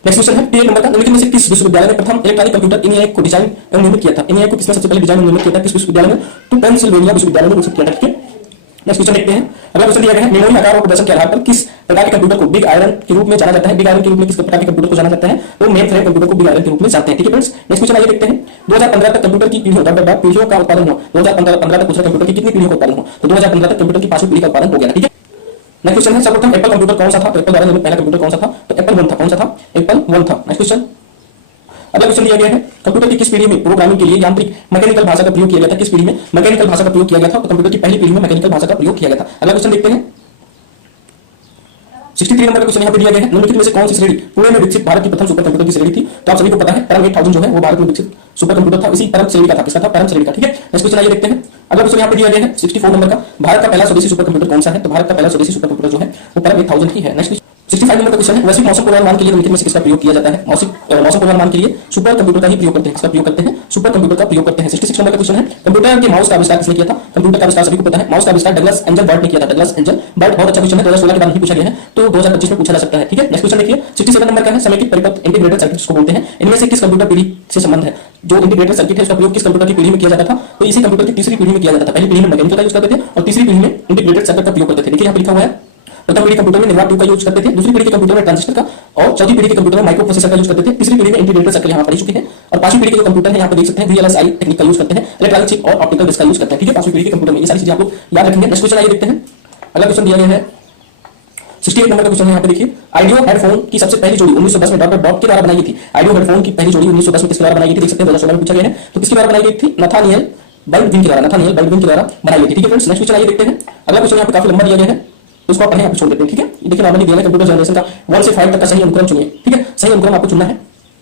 नेक्स्ट क्वेश्चन है 13 नंबर का, निम्नलिखित में से किस विश्वविद्यालय ने प्रथम इलेक्ट्रॉनिक कंप्यूटर ENIAC को डिजाइन एवं निर्मित किया था? ENIAC को किसने सबसे पहले डिजाइन एवं निर्मित किया था? किस विश्वविद्यालय में? तो पेंसिल्वेनिया विश्वविद्यालय में विकसित किया था, ठीक है। नेक्स्ट क्वेश्चन देखते हैं। अगला क्वेश्चन दिया गया है, मेमोरी आकार और प्रदर्शन के आधार पर किस प्रकार के कंप्यूटर को बिग आयरन के रूप में जाना जाता है? बिग आयरन के रूप में किस प्रकार के कंप्यूटर को जाना जाता है? तो मेन फ्रेम कंप्यूटर को बिग आयरन के रूप में जानते हैं, ठीक है फ्रेंड्स। नेक्स्ट क्वेश्चन आइए देखते हैं। 2015 तक कंप्यूटर की पीढ़ियों पीढ़ियों का उत्पादन हुआ। 2015 तक पूछा कंप्यूटर की कितनी पीढ़ियों का उत्पादन हुआ? तो 2015 तक कंप्यूटर की 5वीं पीढ़ी का उत्पादन हो गया, ठीक है। नेक्स्ट क्वेश्चन है, सर्वप्रथम एप्पल कंप्यूटर कौन सा था? तो एप्पल द्वारा निर्मित पहला कंप्यूटर कौन सा था? तो एप्पल 1 था। कौन सा था? एप्पल 1 था। नेक्स्ट क्वेश्चन, अगला क्वेश्चन दिया गया है, कंप्यूटर की किस पीढ़ी में प्रोग्रामिंग के लिए यांत्रिक मैकेनिकल भाषा का प्रयोग किया गया था? किस पीढ़ी में मैकेनिकल भाषा का प्रयोग किया गया था? तो कंप्यूटर की पहली पीढ़ी में मैकेनिकल भाषा का प्रयोग किया गया था। अगला क्वेश्चन देखते हैं। 63 नंबर का क्वेश्चन यहाँ पे दिया गया है, निम्नलिखित में से कौन सी श्रेणी पुणे में विकसित भारत की प्रथम सुपर कंप्यूटर की श्रेणी थी? तो आप सभी को पता है परम 8000 जो है वो भारत में विकसित सुपर कंप्यूटर था, इसी परम श्रेणी का था। किसका था? परम श्रेणी का, ठीक है। नेक्स्ट क्वेश्चन आइए देखते हैं। अगला क्वेश्चन यहाँ पे दिया गया है 64 नंबर का, भारत का पहला स्वदेशी सुपर कंप्यूटर कौन सा है? तो भारत का पहला स्वदेशी सुपर कंप्यूटर जो है वो परम 8000 ही है। नेक्स्ट 65 नंबर का क्वेश्चन है, वैश्विक मौसम पूर्वानुमान के लिए निम्नलिखित में से किसका प्रयोग किया जाता है? मौसम पूर्वानुमान के लिए सुपर कंप्यूटर का ही प्रयोग करते हैं। किसका प्रयोग करते हैं? सुपर कंप्यूटर का प्रयोग करते हैं। 66 नंबर का क्वेश्चन है, कंप्यूटर के माउस का आविष्कार किसने किया था? कंप्यूटर का आविष्कार सभी को पता है, माउस का आविष्कार डगलस एंजल बर्ट ने किया था। डगलस एंजल बर्ट, बहुत अच्छा क्वेश्चन है, 2016 के बाद नहीं पूछा गया है, तो 2025 में पूछा जा सकता है, ठीक है। नेक्स्ट क्वेश्चन देखिए 67 नंबर का है, समेकित परिपथ इंटीग्रेटेड सर्किट को बोलते हैं। इनमें से किस कंप्यूटर पीढ़ी से संबंध है? जो इंटीग्रेटेड सर्किट है उसका प्रयोग किस कंप्यूटर की पीढ़ी में किया जाता था? तो इसी कंप्यूटर की तीसरी पीढ़ी में किया जाता था। पहली पीढ़ी में मैकेनिकल का यूज करते थे और तीसरी पीढ़ी में इंटीग्रेटेड सर्किट का प्रयोग करते थे। देखिए यहाँ पे लिखा हुआ है, प्रथम पीढ़ी कंप्यूटर में निर्वात ट्यूब का यूज करते थे, दूसरी पीढ़ी के कंप्यूटर में ट्रांजिस्टर का, और चौथी पीढ़ी के कंप्यूटर में माइक्रो प्रोसेसर का यूज करते थे, तीसरी पीढ़ी में इंटीग्रेटेड सर्किट यहाँ पर चुके हैं, और पांचवी पीढ़ी के जो कंप्यूटर है यहाँ पे देख सकते हैं VLSI टेक्निक का यूज करते हैं, इलेक्ट्रॉनिक चिप और ऑप्टिकल डिस्क का यूज करते हैं, ठीक है। पांचवी पीढ़ी के कंप्यूटर में ये सारी चीजें आप लोग याद रखेंगे। नेक्स्ट क्वेश्चन आइए देखते हैं। अगला क्वेश्चन दिया गया है 68 नंबर का क्वेश्चन है, यहाँ पे देखिए, आइडियो हेडफोन की सबसे पहली जोड़ी 1910 में डॉट के द्वारा बनाई गई थी। आइडियो हेडफोन की पहली जोड़ी 1910 में किसके द्वारा बनाई गई थी? देख सकते हैं 2016 में पूछा गया है, तो किसके द्वारा बनाई गई थी? नाथानियल बाल्डविन के द्वारा, नाथानियल बाल्डविन के द्वारा बनाई गई थी, ठीक है फ्रेंड्स। नेक्स्ट क्वेश्चन आइए देखते हैं। अगला क्वेश्चन यहाँ पे काफी लंबा दिया गया है, तो उसको आप पढ़ने आप छोड़ देते हैं, ठीक है। देखिए नॉर्मली दिया है कंप्यूटर जनरेशन का 1 से 5 तक का सही अनुक्रम चुनिए, ठीक है। सही अनुक्रम आपको चुनना है।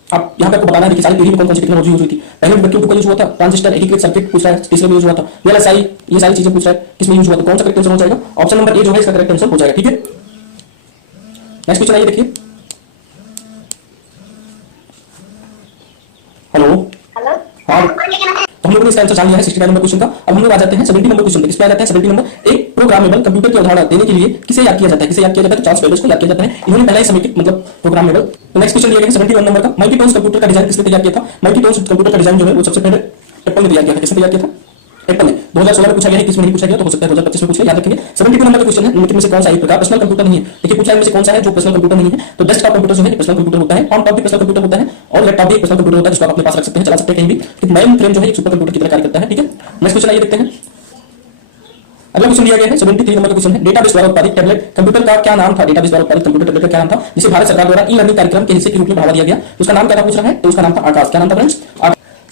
आप यहाँ पे आपको बताना है कि सारी पीढ़ी में कौन कौन सी टेक्नोलॉजी यूज हुई थी। पहले वैक्यूम ट्यूब का यूज हुआ था, ट्रांजिस्टर, एकीकृत सर्किट पूछ रहा है, तीसरे में यूज हुआ था VLSI, ये सारी चीजें पूछ रहा है किसमें यूज हुआ था, कौन सा करेक्ट आंसर हो जाएगा? ऑप्शन नंबर ए जो है इसका करेक्ट आंसर हो जाएगा, ठीक है। नेक्स्ट क्वेश्चन आइए देखिए। हेलो हाँ, तो हम लोगों ने इसका आंसर जान लिया है 69 नंबर क्वेश्चन का। अब हम लोग आ जाते हैं 70 नंबर क्वेश्चन पे। किस पे आ जाते हैं? 70 नंबर, एक प्रोग्रामेबल कंप्यूटर की अवधारणा देने के लिए किसे याद किया जाता है? किसे याद किया जाता है? चार्ल्स बेबेज को याद किया जाता है। इन्होंने पहला ही समेकित मतलब प्रोग्रामेबल। तो नेक्स्ट क्वेश्चन दिया गया 71 नंबर का, मल्टीटोन्स कंप्यूटर का डिजाइन किसने तैयार किया था? मल्टीटोन्स कंप्यूटर का डिजाइन जो है वो सबसे पहले एप्पल ने तैयार किया था। किसने तैयार किया था? पेपर में 2016 में पूछा गया है, 21 में नहीं पूछा गया, तो हो सकता है 2025 में पूछे, याद रखेंगे। 72 नंबर का क्वेश्चन है, निम्नलिखित में से कौन सा एक प्रकार पर्सनल कंप्यूटर नहीं है? देखिए पूछा है इनमें से कौन सा है जो पर्सनल कंप्यूटर नहीं है? तो डेस्कटॉप कंप्यूटर जो है पर्सनल कंप्यूटर होता है, ऑन टॉप भी पर्सनल कंप्यूटर होता है और लैपटॉप भी पर्सनल कंप्यूटर होता है, जिसको आप अपने पास रख सकते हैं, चला सकते हैं कहीं भी। तो मेन फ्रेम जो है एक सुपर कंप्यूटर की तरह कार्य करता है, ठीक है। नेक्स्ट क्वेश्चन आइए देखते हैं। अगला क्वेश्चन दिया गया है 73 नंबर का क्वेश्चन है, डेटाबेस द्वारा उत्पादित टैबलेट कंप्यूटर का क्या नाम था? डेटाबेस द्वारा उत्पादित कंप्यूटर टैबलेट का क्या नाम था, जिसे भारत सरकार द्वारा ई लर्निंग कार्यक्रम के हिस्से के रूप में बढ़ावा दिया गया? तो उसका नाम क्या था पूछ रहा है, तो उसका नाम था आकाश। क्या नाम था फ्रेंड्स?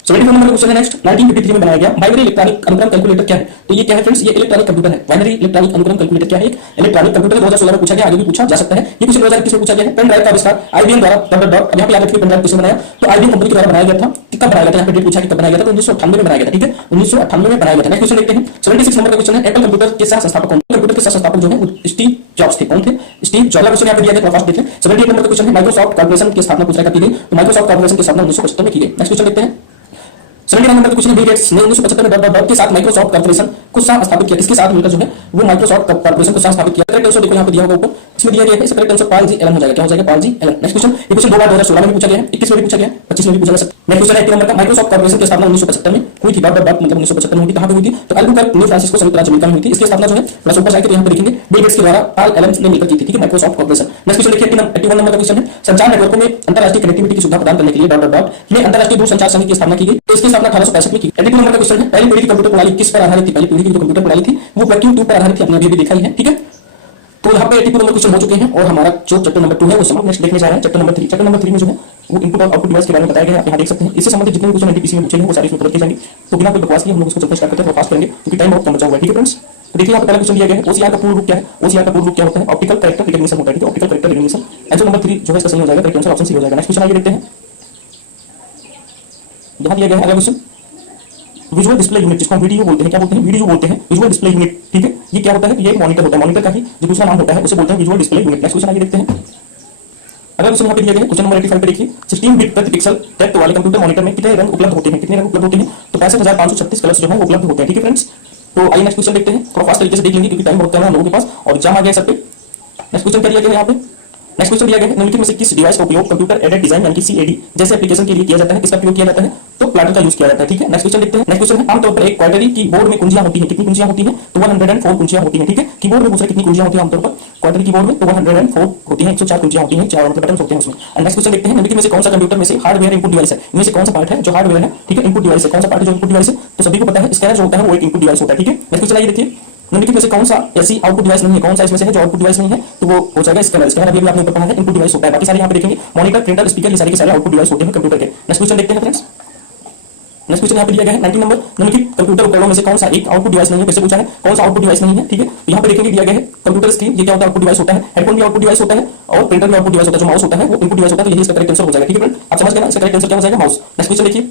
74 नंबर का क्वेश्चन है नेक्स्ट, 1953 में बनाया गया बाइनरी इलेक्ट्रॉनिक अनुक्रम कैलकुलेटर क्या है? तो ये क्या है फ्रेंड्स? ये इलेक्ट्रॉनिक कंप्यूटर है। बाइनरी इलेक्ट्रॉनिक अनुक्रम कैलकुलेटर क्या है? एक इलेक्ट्रॉनिक कंप्यूटर 2016 में पूछा गया, आगे भी पूछा जा सकता है। ये क्वेश्चन 2021 में पूछा गया है। पेन ड्राइव का आविष्कार आईबीएम द्वारा यहाँ पे याद रखिए पेन ड्राइव किसने बनाया? तो आईबीएम कंपनी के द्वारा बनाया गया था। कब बनाया गया था? यहाँ पे डेट पूछा कि कब बनाया गया था, तो 1998 में बनाया गया था, ठीक है, 1998 में बनाया गया था। नेक्स्ट क्वेश्चन देखते हैं 76 नंबर का क्वेश्चन है, एप्पल कंप्यूटर के सह संस्थापक कौन? कंप्यूटर के सह संस्थापक जो है वो स्टीव जॉब्स थे। कौन थे? Steve jobs. क्वेश्चन यहाँ पे दिया गया, फास्ट देखें। 78 नंबर का क्वेश्चन है, माइक्रोसॉफ्ट कॉर्पोरेशन की स्थापना पूछ रहा है कब की गई? तो माइक्रोसॉफ्ट कॉर्पोरेशन की स्थापना 1975 में की गई। नेक्स्ट क्वेश्चन देखते हैं 79 नंबर का क्वेश्चन, बिल गेट्स ने 1975 में डॉट के साथ माइक्रोसॉफ्ट कॉर्पोरेशन को साथ स्थापित किया। इसके साथ मिलकर जो है वो माइक्रोसॉफ्ट कॉर्पोरेशन को साथ स्थापित किया। करेक्ट आंसर देखो यहाँ पे दिया होगा ऊपर, इसमें दिया गया है, इसका करेक्ट आंसर पॉल जी एलन हो जाएगा। क्या हो जाएगा? पॉल जी एलन। नेक्स्ट क्वेश्चन, ये क्वेश्चन 2 बार 2016 में भी पूछा गया है, 21 में भी पूछा गया है, 25 में भी पूछा जा सकता है। नेक्स्ट क्वेश्चन है 1 नंबर का, माइक्रोसॉफ्ट कॉर्पोरेशन की स्थापना 1975 में हुई थी। डॉट मतलब 1975 में हुई थी। कहां पे हुई थी? तो अल्बुकर्क न्यू फ्रांसिस्को संयुक्त राज्य अमेरिका में हुई थी। इसकी स्थापना जो है थोड़ा ऊपर जाके तो यहाँ पे लिखेंगे बिल गेट्स के द्वारा पॉल एलन ने मिलकर की थी, ठीक है, माइक्रोसॉफ्ट कॉर्पोरेशन। नेक्स्ट क्वेश्चन देखिए 81 नंबर का क्वेश्चन है, संचार नेटवर्कों में अंतरराष्ट्रीय कनेक्टिविटी की सुविधा प्रदान करने के लिए डॉट में अंतरराष्ट्रीय दूरसंचार संघ की स्थापना की गई। तो इसकी स्थापना 1865 में की। 82 नंबर का क्वेश्चन है, पहली पीढ़ी की कंप्यूटर प्रणाली किस पर आधारित थी? पहली पीढ़ी की जो कंप्यूटर प्रणाली थी वो वैक्यूम ट्यूब पर आधारित थी, आपने अभी भी देखा ही है, ठीक है। तो यहाँ पे 82 नंबर क्वेश्चन हो चुके हैं और हमारा जो चैप्टर नंबर 2 है वो समझ नेक्स्ट देखने जा रहे हैं चैप्टर नंबर 3। चैप्टर नंबर 3 में जो है वो इनपुट और आउटपुट डिवाइस के बारे में बताया गया है, आप यहाँ देख सकते हैं। इससे संबंधित जितने भी क्वेश्चन एनटीपीसी में पूछे हैं वो सारे इसमें कवर किए जाएंगे। तो बिना कोई बकवास किए हम लोग इसको चलते स्टार्ट करते हैं, फास्ट करेंगे क्योंकि टाइम बहुत कम बचा हुआ है, ठीक है फ्रेंड्स। तो देखिए यहाँ पे पहला क्वेश्चन दिया गया है, ओसीआर का पूर्ण रूप क्या है? ओसीआर का पूर्ण रूप क्या होता है? ऑप्टिकल कैरेक्टर रिकॉग्निशन होता है, ठीक है, optical character recognition. Answer number 3 जो है इसका सही हो जाएगा, करेक्ट आंसर ऑप्शन सी हो जाएगा। नेक्स्ट क्वेश्चन आइए देखते हैं, यहाँ दिया गया है अगला क्वेश्चन, विजुअल डिस्प्ले यूनिट, जिसको हम वीडियो बोलते हैं, क्या बोलते हैं? वीडियो बोलते हैं, विजुअल डिस्प्ले यूनिट, ठीक है। ये क्या होता है? ये एक मॉनिटर होता है, मॉनिटर का ही जो दूसरा नाम होता है उसे बोलते हैं visual display unit. Next question आइए देखते हैं, अगर क्वेश्चन यहाँ पे दिया गया है क्वेश्चन नंबर 85 पे देखिए, 16 बिट प्रति पिक्सल डेप्थ वाले कंप्यूटर मॉनिटर में कितने रंग उपलब्ध होते हैं? कितने रंग उपलब्ध होते हैं? तो 65,536 कलर्स जो है उपलब्ध होते हैं, ठीक है फ्रेंड्स। तो आइए नेक्स्ट क्वेश्चन देखते हैं, थोड़ा फास्ट तरीके से देख लेंगे क्योंकि टाइम बहुत कम है हम लोगों के पास और एग्जाम आ गया है सब पे। नेक्स्ट क्वेश्चन क्या दिया गया है यहाँ पे? नेक्स्ट क्वेश्चन दिया गया है, निम्नलिखित में से किस डिवाइस का उपयोग कंप्यूटर एडेड डिजाइन यानी कि सीएडी जैसे एप्लीकेशन के लिए किया जाता है? किसका उपयोग किया जाता है? तो प्लाटर का यूज किया जाता है, ठीक है। नेक्स्ट क्वेश्चन देखते हैं, नेक्स्ट क्वेश्चन है, आमतौर पर एक क्वार्टरी कीबोर्ड में कुंजियां होती हैं, कितनी कुंजियां होती हैं? तो 104 कुंजियां होती हैं, ठीक है। कीबोर्ड में पूछा कितनी कुंजियां होती हैं आमतौर पर क्वार्टरी कीबोर्ड में? तो 104 होती हैं, 104 कुंजियां होती हैं, 4 मतलब बटन होते हैं उसमें। एंड नेक्स्ट क्वेश्चन देखते हैं, निम्नलिखित में से कौन सा कंप्यूटर में से हार्डवेयर इनपुट डिवाइस है? इनमें से कौन सा पार्ट है जो हार्डवेयर है, ठीक है, इनपुट डिवाइस है? कौन सा पार्ट है जो इनपुट डिवाइस है? तो सभी को पता है स्कैनर जो होता है वो एक इनपुट डिवाइस होता है, ठीक है। नेक्स्ट क्वेश्चन आइए देखिए, निम्नलिखित में से कौन सा ऐसी आउटपुट डिवाइस नहीं है? कौन सा इसमें से है जो आउटपुट डिवाइस नहीं है? तो वो हो जाएगा स्कैनर। स्कैनर अभी आपने ऊपर पढ़ा है इनपुट डिवाइस होता है, बाकी सारे यहाँ पे देखेंगे मॉनिटर, प्रिंटर, स्पीकर, ये सारे के सारे आउटपुट डिवाइस होते हैं कंप्यूटर के। नेक्स्ट क्वेश्चन देखते हैं फ्रेंड्स, नेक्स्ट क्वेश्चन यहाँ पे दिया गया है 19 नंबर, निम्नलिखित कंप्यूटर उपकरणों में से कौन सा एक आउटपुट डिवाइस नहीं है? कैसे पूछा है कौन सा आउटपुट डिवाइस नहीं है, ठीक है। तो यहाँ पे देखेंगे दिया गया है कंप्यूटर स्क्रीन, ये क्या होता है? आउटपुट डिवाइस होता है। हेडफोन भी आउटपुट डिवाइस होता है और प्रिंटर भी आउटपुट डिवाइस होता है, जो माउस होता है वो इनपुट डिवाइस होता है। तो यही इसका करेक्ट आंसर हो जाएगा, ठीक है फ्रेंड, आप समझ गए ना, इसका करेक्ट आंसर क्या हो जाएगा? माउस। नेक्स्ट क्वेश्चन देखिए,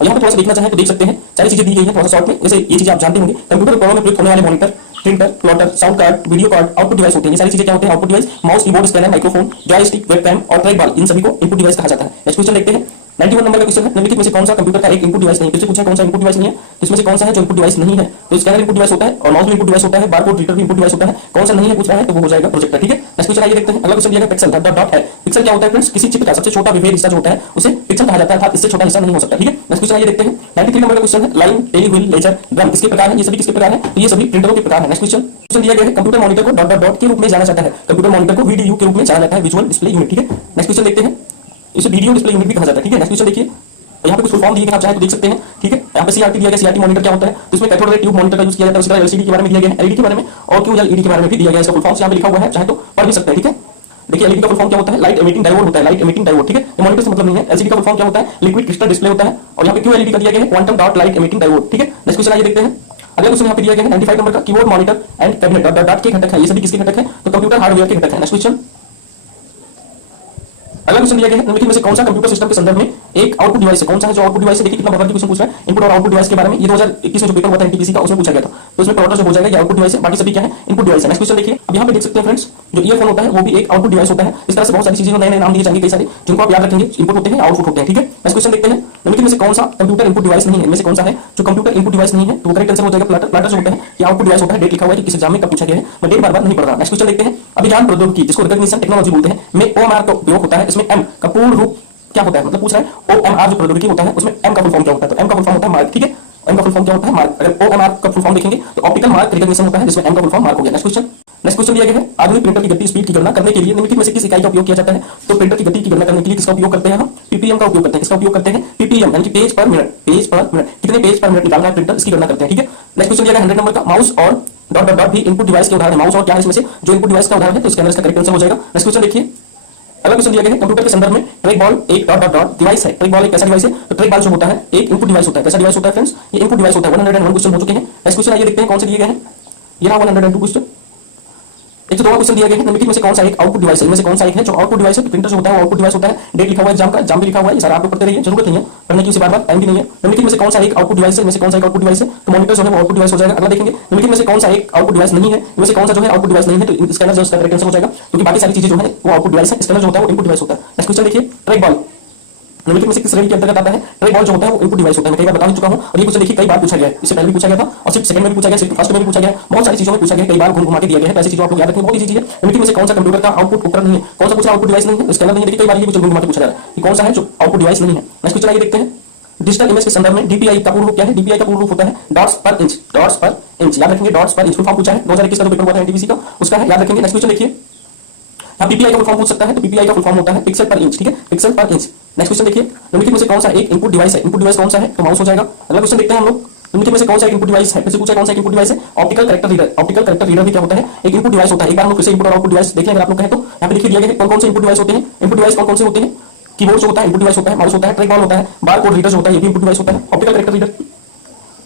और यहाँ पे थोड़ा सा देखना चाहें तो देख सकते हैं, सारी चीजें दी गई हैं थोड़ा सा शॉर्ट में, जैसे ये चीजें आप जानते होंगे कंप्यूटर उपकरणों में प्रयुक्त होने वाले monitor, printer, plotter, sound card, video card output device होते हैं। ये सारी चीजें क्या होते हैं? Output device. Mouse, keyboard, scanner, microphone, joystick, webcam और ट्रैक बॉल, इन सभी को इनपुट डिवाइस कहा जाता है। नेक्स्ट क्वेश्चन देखते हैं, 91 नंबर का क्वेश्चन है, निम्नलिखित में से कौन सा कंप्यूटर का एक इनपुट डिवाइस नहीं है? किससे पूछा कौन सा इनपुट डिवाइस नहीं है? तो इसमें से कौन सा है जो इनपुट डिवाइस नहीं है? तो स्कैनर इनपुट डिवाइस होता है और माउस भी इनपुट डिवाइस होता है, बारकोड रीडर भी इनपुट डिवाइस होता है। कौन सा नहीं है पूछ रहा है तो वो हो जाएगा प्रोजेक्टर, ठीक है। नेक्स्ट क्वेश्चन आइए देखते हैं, अगला क्वेश्चन दिया गया पिक्सल डॉट है। पिक्सल क्या होता है फ्रेंड्स? किसी चिप का सबसे छोटा विभेद हिस्सा जो होता है उसे पिक्सल कहा जाता है, अर्थात इससे छोटा हिस्सा नहीं हो सकता, ठीक है। नेक्स्ट क्वेश्चन आइए देखते हैं, 93 नंबर का क्वेश्चन है, line, tele, wheel, laser, drum किसके प्रकार है? ये सभी किसके प्रकार है? तो ये सभी प्रिंटरों के प्रकार है। नेक्स्ट क्वेश्चन दिया गया है, कंप्यूटर मॉनिटर को डॉट के रूप में जाना जाता है। कंप्यूटर मॉनिटर को वीडीयू के रूप में जाना जाता है, विजुअल डिस्प्ले यूनिट, ठीक है। नेक्स्ट क्वेश्चन देखते हैं, इसे वीडियो डिस्प्ले यूनिट भी कहा जाता है, ठीक है। नेक्स्ट क्वेश्चन देखिए, यहाँ पे कुछ फुल फॉर्म दिए गए, आप चाहे तो देख सकते हैं, ठीक है। यहाँ पे सीआरटी दिया गया, सीआरटी मॉनिटर क्या होता है? तो इसमें कैथोड रे ट्यूब मॉनिटर का यूज किया जाता है। उसी तरह एलसीडी के बारे में दिया गया है, एलईडी के बारे में और क्यूएलईडी के बारे में भी दिया गया है। इसका फुल फॉर्म यहाँ पे लिखा हुआ है, चाहे तो पढ़ भी सकते हैं, ठीक है। देखिए एलईडी का फुल फॉर्म क्या होता है? लाइट एमिटिंग डायोड होता है, लाइट एमिटिंग डायोड, ठीक है। ये मॉनिटर से मतलब नहीं है। एलसीडी का फुल फॉर्म क्या होता है? लिक्विड क्रिस्टल डिस्प्ले होता है और यहाँ पे क्यूएलईडी का दिया गया है, quantum dot light emitting diode, ठीक है। नेक्स्ट क्वेश्चन आइए देखते हैं, अगला क्वेश्चन यहाँ पे दिया गया है 95 नंबर का, keyboard, monitor and cabinet dot के घटक है। ये सभी किसके घटक है? तो कंप्यूटर हार्डवेयर के घटक है। नेक्स्ट क्वेश्चन, अगला क्वेश्चन दिया गया है, निम्नलिखित में से कौन सा कंप्यूटर सिस्टम के संदर्भ में एक आउटपुट डिवाइस है? कौन सा है जो आउटपुट डिवाइस है? देखिए कितना बढ़िया क्वेश्चन पूछ रहा है, इनपुट और आउटपुट डिवाइस के बारे में। ये 2021 में जो पेपर हुआ था एनटीपीसी का उसमें पूछा गया था, तो इसमें प्लॉटर जो हो जाएगा ये आउटपुट डिवाइस है, बाकी सभी क्या है? इनपुट डिवाइस है। नेक्स्ट क्वेश्चन देखिए, अब यहाँ पे देख सकते हैं फ्रेंड्स, जो ईयरफोन होता है वो भी एक आउटपुट डिवाइस होता है। इस तरह से बहुत सारी चीजें नए नए नाम दिए जाएंगे कई सारे, जिनको आप याद रखेंगे, इनपुट होते हैं आउटपुट होते हैं, ठीक है। नेक्स्ट क्वेश्चन देखते हैं, निम्नलिखित में से कौन सा कंप्यूटर इनपुट डिवाइस नहीं है? इनमें से कौन सा है जो कंप्यूटर इनपुट डिवाइस नहीं है? तो करेक्ट आंसर हो जाएगा प्लॉटर। प्लॉटर जो होता है ये आउटपुट डिवाइस होता है। डेट लिखा हुआ है कि किस एग्जाम में कब पूछा गया है, मैं डेट बार-बार नहीं पढ़ रहा। नेक्स्ट क्वेश्चन देखते हैं, अभिज्ञान प्रौद्योगिकी जिसको रिकॉग्निशन टेक्नोलॉजी बोलते हैं में ओएमआर का उपयोग होता है। इसमें एम का पूर्ण रूप क्या होता है? मतलब पूछ रहा है ओएमआर जो प्रौद्योगिकी होता है उसमें एम का फुल फॉर्म क्या होता है? तो एम का फुल फॉर्म होता है मार्क, ठीक है। एम का फुल फॉर्म क्या होता है? मार्क। अगर OMR का फुल फॉर्म देखेंगे तो ऑप्टिकल मार्क रिकॉग्निशन होता है, जिसमें एम का फुल फॉर्म मार्क हो गया। नेक्स्ट क्वेश्चन दिया गया है, आधुनिक प्रिंटर की गति स्पीड की गणना करने के लिए निम्नलिखित में से किस इकाई का उपयोग किया जाता है? तो प्रिंटर की गति की गणना करने के लिए किसका उपयोग करते हैं? हम पीपीएम का उपयोग करते हैं। किसका उपयोग करते हैं? पीपीएम, यानी कि पेज पर मिनट। पेज पर मिनट, कितने पेज पर मिनट निकाल रहा है प्रिंटर, इसकी गणना करते हैं। ठीक है, नेक्स्ट क्वेश्चन दिया गया 100 नंबर का, माउस और डॉट डॉट डॉट भी इनपुट डिवाइस के उदाहरण है। माउस और क्या है इसमें से? जो इनपुट डिवाइस का उदाहरण है, तो इसके अंदर इसका करेक्ट आंसर हो जाएगा। नेक्स्ट क्वेश्चन देखिए, अगला क्वेश्चन दिया गया है, कंप्यूटर के संदर्भ में ट्रैक बॉल एक डॉट डॉट डॉट डिवाइस है। ट्रैक बॉल एक कैसा डिवाइस है? तो ट्रैक बॉल जो होता है एक इनपुट डिवाइस होता है। कैसा डिवाइस होता है फ्रेंड्स? ये इनपुट डिवाइस होता है। 101 क्वेश्चन हो चुके हैं। नेक्स्ट क्वेश्चन आइए देखते हैं कौन से दिए गए हैं। ये रहा 102 क्वेश्चन। एक तो दो क्वेश्चन दिया गया है, निम्नलिखित में से कौन सा एक आउटपुट डिवाइस है? इनमें से कौन सा एक है जो आउटपुट डिवाइस है? प्रिंटर जो होता है वो आउटपुट डिवाइस होता है। डेट लिखा हुआ है एग्जाम का, एग्जाम भी लिखा हुआ है, ये सारा आप लोग पढ़ते रहिए, जरूरत नहीं है पढ़ने की, उसे बार-बार टाइम भी नहीं है। निम्नलिखित में से कौन सा एक आउटपुट डिवाइस है? इनमें से कौन सा एक आउटपुट डिवाइस है? तो मॉनिटर जो है वो आउटपुट डिवाइस हो जाएगा। अगला देखेंगे, निम्नलिखित में से कौन सा एक आउटपुट डिवाइस नहीं है? इनमें से कौन सा जो है आउटपुट डिवाइस नहीं है? तो इसका जो इसका करेक्ट आंसर हो जाएगा, क्योंकि बाकी सारी चीजें जो है वो आउटपुट डिवाइस है, इसका जो होता है वो इनपुट डिवाइस होता है। नेक्स्ट क्वेश्चन देखिए, ट्रैक बॉल निम्नलिखित में से किस श्रेणी के अंतर्गत आता है? ट्रैक बॉल जो होता है वो इनपुट डिवाइस होता है। मैं कई बार बता चुका हूं, और ये क्वेश्चन देखिए कई बार पूछा गया है। इससे पहले भी पूछा गया था, और सिर्फ सेकंड में भी पूछा गया, सिर्फ फर्स्ट में भी पूछा गया, बहुत सारी चीजों में पूछा गया, कई बार घूम घुमा के दिया गया है। ऐसी चीजों आप लोग याद रखें, बहुत इजी चीज है। निम्नलिखित में से कौन सा कंप्यूटर का आउटपुट उपकरण नहीं है? कौन सा पूछा आउटपुट डिवाइस नहीं है? इसके अंदर नहीं है। देखिए कई बार ये क्वेश्चन घूम घुमा के पूछा जा रहा है कि कौन सा है जो आउटपुट डिवाइस नहीं है। नेक्स्ट क्वेश्चन आइए देखते हैं, डिजिटल इमेज के संदर्भ में डीपीआई का पूर्ण रूप क्या है? डीपीआई का पूर्ण रूप होता है डॉट्स पर इंच। डॉट्स पर इंच याद रखेंगे, डॉट्स पर इंच फुल फॉर्म पूछा है 2021 का जो पेपर हुआ था एनटीपीसी का, उसका है, याद रखेंगे। नेक्स्ट क्वेश्चन देखिए, आप पीपीआई का फुल फॉर्म पूछ सकता है, तो पीपीआई का फुल फॉर्म होता है पिक्सल पर इंच। ठीक है, पिक्सल पर इंच। नेक्स्ट क्वेश्चन देखिए, निम्नलिखित में से कौन सा एक इनपुट डिवाइस है? इनपुट डिवाइस कौन सा है? तो माउस हो जाएगा। अगला क्वेश्चन देखते हैं हम लोग, निम्नलिखित में से कौन सा एक इनपुट डिवाइस है? फिर से पूछा कौन सा एक इनपुट डिवाइस है? Optical character reader. Optical character reader भी क्या होता है? एक इनपुट डिवाइस होता है। एक बार हम लोग फिर से इनपुट और आउटपुट डिवाइस देख लें अगर आप लोग कहें तो। यहाँ पे देखिए दिया गया है कौन कौन से इनपुट डिवाइस होते हैं। इनपुट डिवाइस कौन कौन से होते हैं? कीबोर्ड जो होता है इनपुट डिवाइस होता है, माउस होता है, ट्रैक बॉल होता है, बार कोड रीडर जो होता है ये भी इनपुट डिवाइस होता है। Optical character reader,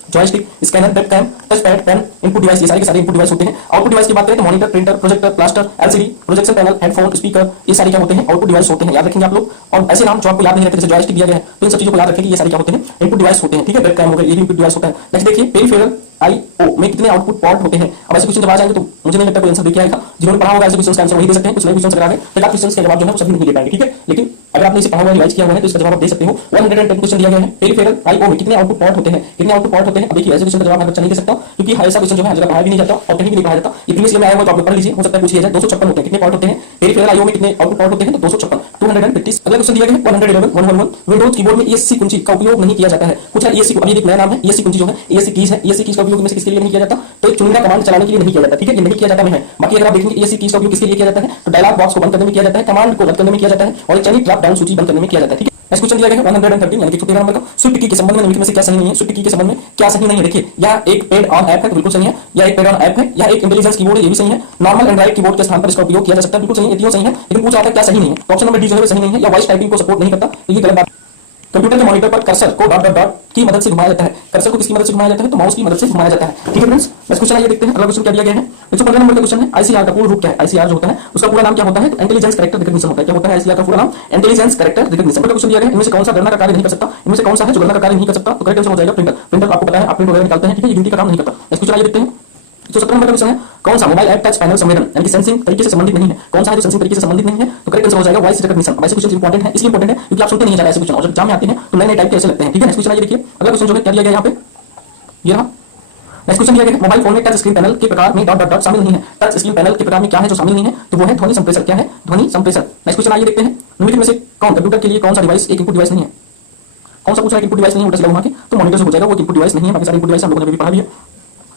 joystick, scanner, webcam, touchpad, pen, input device, ये सारे के सारे इनपुट डिवाइस होते हैं। आउटपुट डिवाइस की बात करें तो monitor, printer, projector, plaster, LCD, projection panel, headphone, speaker, ये सारे क्या होते हैं? आउटपुट डिवाइस होते हैं। याद रखेंगे आप लोग, और ऐसे नाम जो आपको याद नहीं रहते, जैसे जॉयस्टिक दिया गया है, तो इन सब चीजों को याद रखेंगे, ये सारे क्या होते हैं? इनपुट डिवाइस होते हैं। ठीक है, वेबकैम हो गया, ये भी इनपुट डिवाइस होता है। नेक्स्ट देखिए, पेरिफेरल आईओ में कितने आउटपुट पोर्ट होते हैं? अब ऐसे क्वेश्चन जब आ जाएंगे तो मुझे नहीं लगता कोई आंसर देख के आएगा। जिन्होंने पढ़ा होगा ऐसे क्वेश्चन का आंसर वही दे सकते हैं, कुछ नए क्वेश्चन अगर आ गए तो आप क्वेश्चन के जवाब जो है वो सभी नहीं दे पाएंगे। ठीक है, लेकिन अगर आपने इसे पढ़ा हुआ रिवाइज किया हुआ है तो इसका जवाब आप दे सकते हो। 110 क्वेश्चन दिया गया है, पेरिफेरल आईओ में कितने आउटपुट पोर्ट होते हैं? कितने आउटपुट पोर्ट होते हैं? अब देखिए ऐसे क्वेश्चन का जवाब मैं बच्चा नहीं दे सकता, क्योंकि ऐसा क्वेश्चन जो है हर जगह पढ़ाया भी नहीं जाता और कहीं भी नहीं पढ़ाया जाता। ये प्रीवियस ईयर में आया हुआ तो आप लोग पढ़ लीजिए, हो सकता है पूछ लिया जाए। 256 होते हैं। कितने पार्ट होते हैं? पेरिफेरल आईओ में कितने आउटपुट पोर्ट होते हैं? तो 256, 250। अगला क्वेश्चन दिया गया है 111, 111 विंडोज कीबोर्ड में ईएससी कुंजी का उपयोग नहीं किया जाता है। कुछ है ईएससी, अब ये एक नया नाम है ईएससी कुंजी जो है, ईएससी कीज है। ईएससी कीज का उपयोग में से किसके लिए नहीं किया जाता? तो चुनिंदा कमांड चलाने के लिए नहीं किया जाता। ठीक है, ये नहीं किया जाता में है। बाकी अगर आप देखेंगे ईएससी कीज का उपयोग किसके लिए किया जाता है? तो डायलॉग बॉक्स को बंद करने में किया जाता है, कमांड को रद्द करने में किया जाता है, और चयनित ड्रॉप डाउन सूची बंद करने में किया जाता है। ठीक है, नेक्स्ट क्वेश्चन दिया गया है 113 यानी कि 13 नंबर का, स्विफ्ट की के संबंध में निम्नलिखित में से क्या सही नहीं है? स्विफ्ट की के संबंध में क्या सही नहीं है? देखिए, यह एक पेड ऑन ऐप है तो बिल्कुल सही है, यह एक पेड ऑन ऐप है, यह एक इंटेलिजेंस कीबोर्ड है, ये भी सही है। नॉर्मल एंड्रॉइड कीबोर्ड के स्थान पर इसका उपयोग किया जा सकता है, बिल्कुल सही है, ये तीनों सही है। लेकिन पूछा जाता है क्या सही नहीं है, तो ऑप्शन नंबर डी जो है सही नहीं है, या वॉइस टाइपिंग को सपोर्ट नहीं करता, तो ये गलत बात। कंप्यूटर के मॉनिटर पर कर्सर को डॉट डॉट डॉट की मदद से घुमाया जाता है। कर्सर को किसकी मदद से घुमाया जाता है? तो माउस की मदद से घुमाया जाता है। ठीक है फ्रेंड्स, नेक्स्ट क्वेश्चन आइए देखते हैं। अगला क्वेश्चन क्या दिया गया है? 115 नंबर का क्वेश्चन है, आईसीआर का पूर्ण रूप क्या है? आईसीआर जो होता है उसका पूरा नाम क्या होता है? तो इंटेलिजेंस कैरेक्टर रिकॉग्निशन होता है। क्या होता है आईसीआर का पूरा नाम? Intelligence character recognition. अगला क्वेश्चन दिया गया है, इनमें से कौन सा गणना का कार्य नहीं कर सकता? इनमें से कौन सा है जो गणना का कार्य नहीं कर सकता? तो करेक्ट आंसर हो जाएगा प्रिंटर। प्रिंटर आपको पता है, आप प्रिंट वगैरह निकालते हैं, ठीक है, ये गिनती का काम नहीं करता। नेक्स्ट क्वेश्चन आइए देखते हैं। तो 17 नंबर का क्वेश्चन है, कौन सा मोबाइल ऐप टच पैनल संवेदन यानी कि सेंसिंग तरीके से संबंधित नहीं है? कौन सा है जो सेंसिंग तरीके से संबंधित नहीं है? तो करेक्ट आंसर हो जाएगा वॉइस रिकॉग्निशन। वैसे क्वेश्चन इंपॉर्टेंट है, इसलिए इंपॉर्टेंट है क्योंकि आप सुनते नहीं ज्यादा ऐसे क्वेश्चन, और जब एग्जाम में आते हैं तो नए नए टाइप के ऐसे लगते हैं। ठीक है, नेक्स्ट क्वेश्चन आइए देखिए। अगला क्वेश्चन जो है क्या दिया गया यहाँ पे, ये रहा। नेक्स्ट क्वेश्चन दिया गया है, मोबाइल फोन में टच स्क्रीन पैनल के प्रकार में डॉट डॉट डॉट शामिल नहीं है। टच स्क्रीन पैनल के प्रकार में क्या है जो शामिल नहीं है? तो वो है ध्वनि संप्रेषक। क्या है? ध्वनि संप्रेषक। नेक्स्ट क्वेश्चन आइए देखते हैं, निम्नलिखित में से कौन कंप्यूटर के लिए कौन सा डिवाइस एक इनपुट डिवाइस नहीं है? कौन सा पूछा है इनपुट डिवाइस नहीं है? उल्टा सीधा घुमा के, तो मॉनिटर हो जाएगा, वो इनपुट डिवाइस नहीं है। बाकी सारे इनपुट डिवाइस हम लोगों ने भी पढ़ा भी है,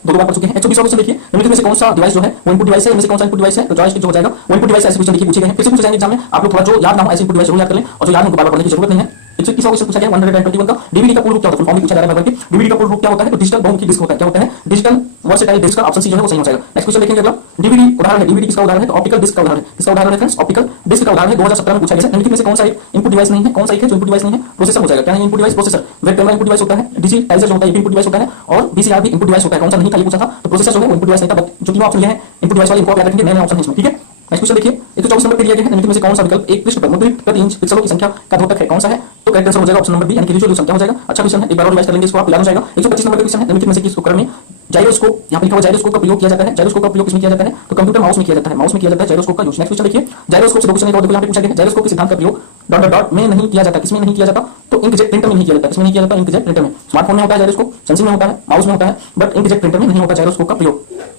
दो बार पढ़ चुके हैं। 120 क्वेश्चन देखिए, निम्नलिखित में से कौन सा डिवाइस जो है वो इनपुट डिवाइस है? इनमें से कौन सा इनपुट डिवाइस है? तो जॉयस्टिक जो हो जाएगा वो इनपुट डिवाइस। ऐसे क्वेश्चन देखिए पूछे गए हैं, फिर से पूछे जाएंगे एग्जाम में। आप लोग थोड़ा जो याद ना हो ऐसे इनपुट डिवाइस जरूर याद कर लें, और जो याद उनको बार-बार पढ़ने की जरूरत नहीं है। 121 क्वेश्चन पूछा गया 121 का, डीवीडी का पूर्ण रूप क्या होता है? फुल फॉर्म भी पूछा जा रहा है। डीवीडी का पूर्ण रूप क्या होता है? तो डिजिटल बहुमुखी डिस्क होता है। क्या होता है? डिजिटल वर्सेटाइल डिस्क का ऑप्शन सी जो है वो सही हो जाएगा। नेक्स्ट क्वेश्चन देखेंगे अगला, डीवीडी उदाहरण है, डीवीडी किसका उदाहरण है? तो ऑप्टिकल डिस्क का उदाहरण है। किसका उदाहरण है फ्रेंड्स? ऑप्टिकल डिस्क का उदाहरण है। 2017 में पूछा गया है। निम्नलिखित में से कौन सा इनपुट डिवाइस नहीं है? कौन सा एक है जो इनपुट डिवाइस नहीं है? प्रोसेसर हो जाएगा। क्या है input device? Processor. Web camera input device होता है, डिजिटाइजर जो होता है ये इनपुट डिवाइस होता है, और वीसीआर भी इनपुट डिवाइस होता है। कौन सा नहीं था ये पूछा था, तो प्रोसेसर जो है वो इनपुट डिवाइस नहीं था। जो तीनों ऑप्शन है इनपुट डिवाइस वाले, इनको याद रखेंगे, नए नए ऑप्शन है इसमें। ठीक है, नेक्स्ट क्वेश्चन देखिए, 124 नंबर पे दिया गया है, निम्नलिखित में से कौन सा विकल्प एक पृष्ठ पर मुद्रित प्रति इंच पिक्सेलों की संख्या का द्योतक है? कौन सा है? तो करेक्ट आंसर हो जाएगा ऑप्शन नंबर बी यानी कि रिजोल्यूशन। क्या हो जाएगा? अच्छा क्वेश्चन है, एक बार और रिवाइज कर लेंगे इसको, आपको याद हो जाएगा। 125 नंबर का क्वेश्चन है, निम्नलिखित में से किस उपकरण में जाइरोस्कोप, यहाँ पे लिखा हुआ जाइरोस्कोप का प्रयोग किया जाता है? जाइरोस्कोप का प्रयोग किसमें किया जाता है? तो कंप्यूटर माउस में किया जाता है। माउस में किया जाता है जाइरोस्कोप का यूज। नेक्स्ट क्वेश्चन देखिए, जाइरोस्कोप से दो क्वेश्चन एक और देखो, यहाँ पे पूछा गया है, जाइरोस्कोप के सिद्धांत का प्रयोग डॉट डॉट डॉट में नहीं किया जाता। किसमें नहीं किया जाता? तो इंकजेट प्रिंटर में नहीं किया जाता। किसमें नहीं किया जाता? इंकजेट प्रिंटर में। स्मार्टफोन में होता है जाइरोस्कोप, सेंसिंग में होता है, माउस में होता है, बट इंकजेट प्रिंटर में नहीं होता जाइरोस्कोप का प्रयोग।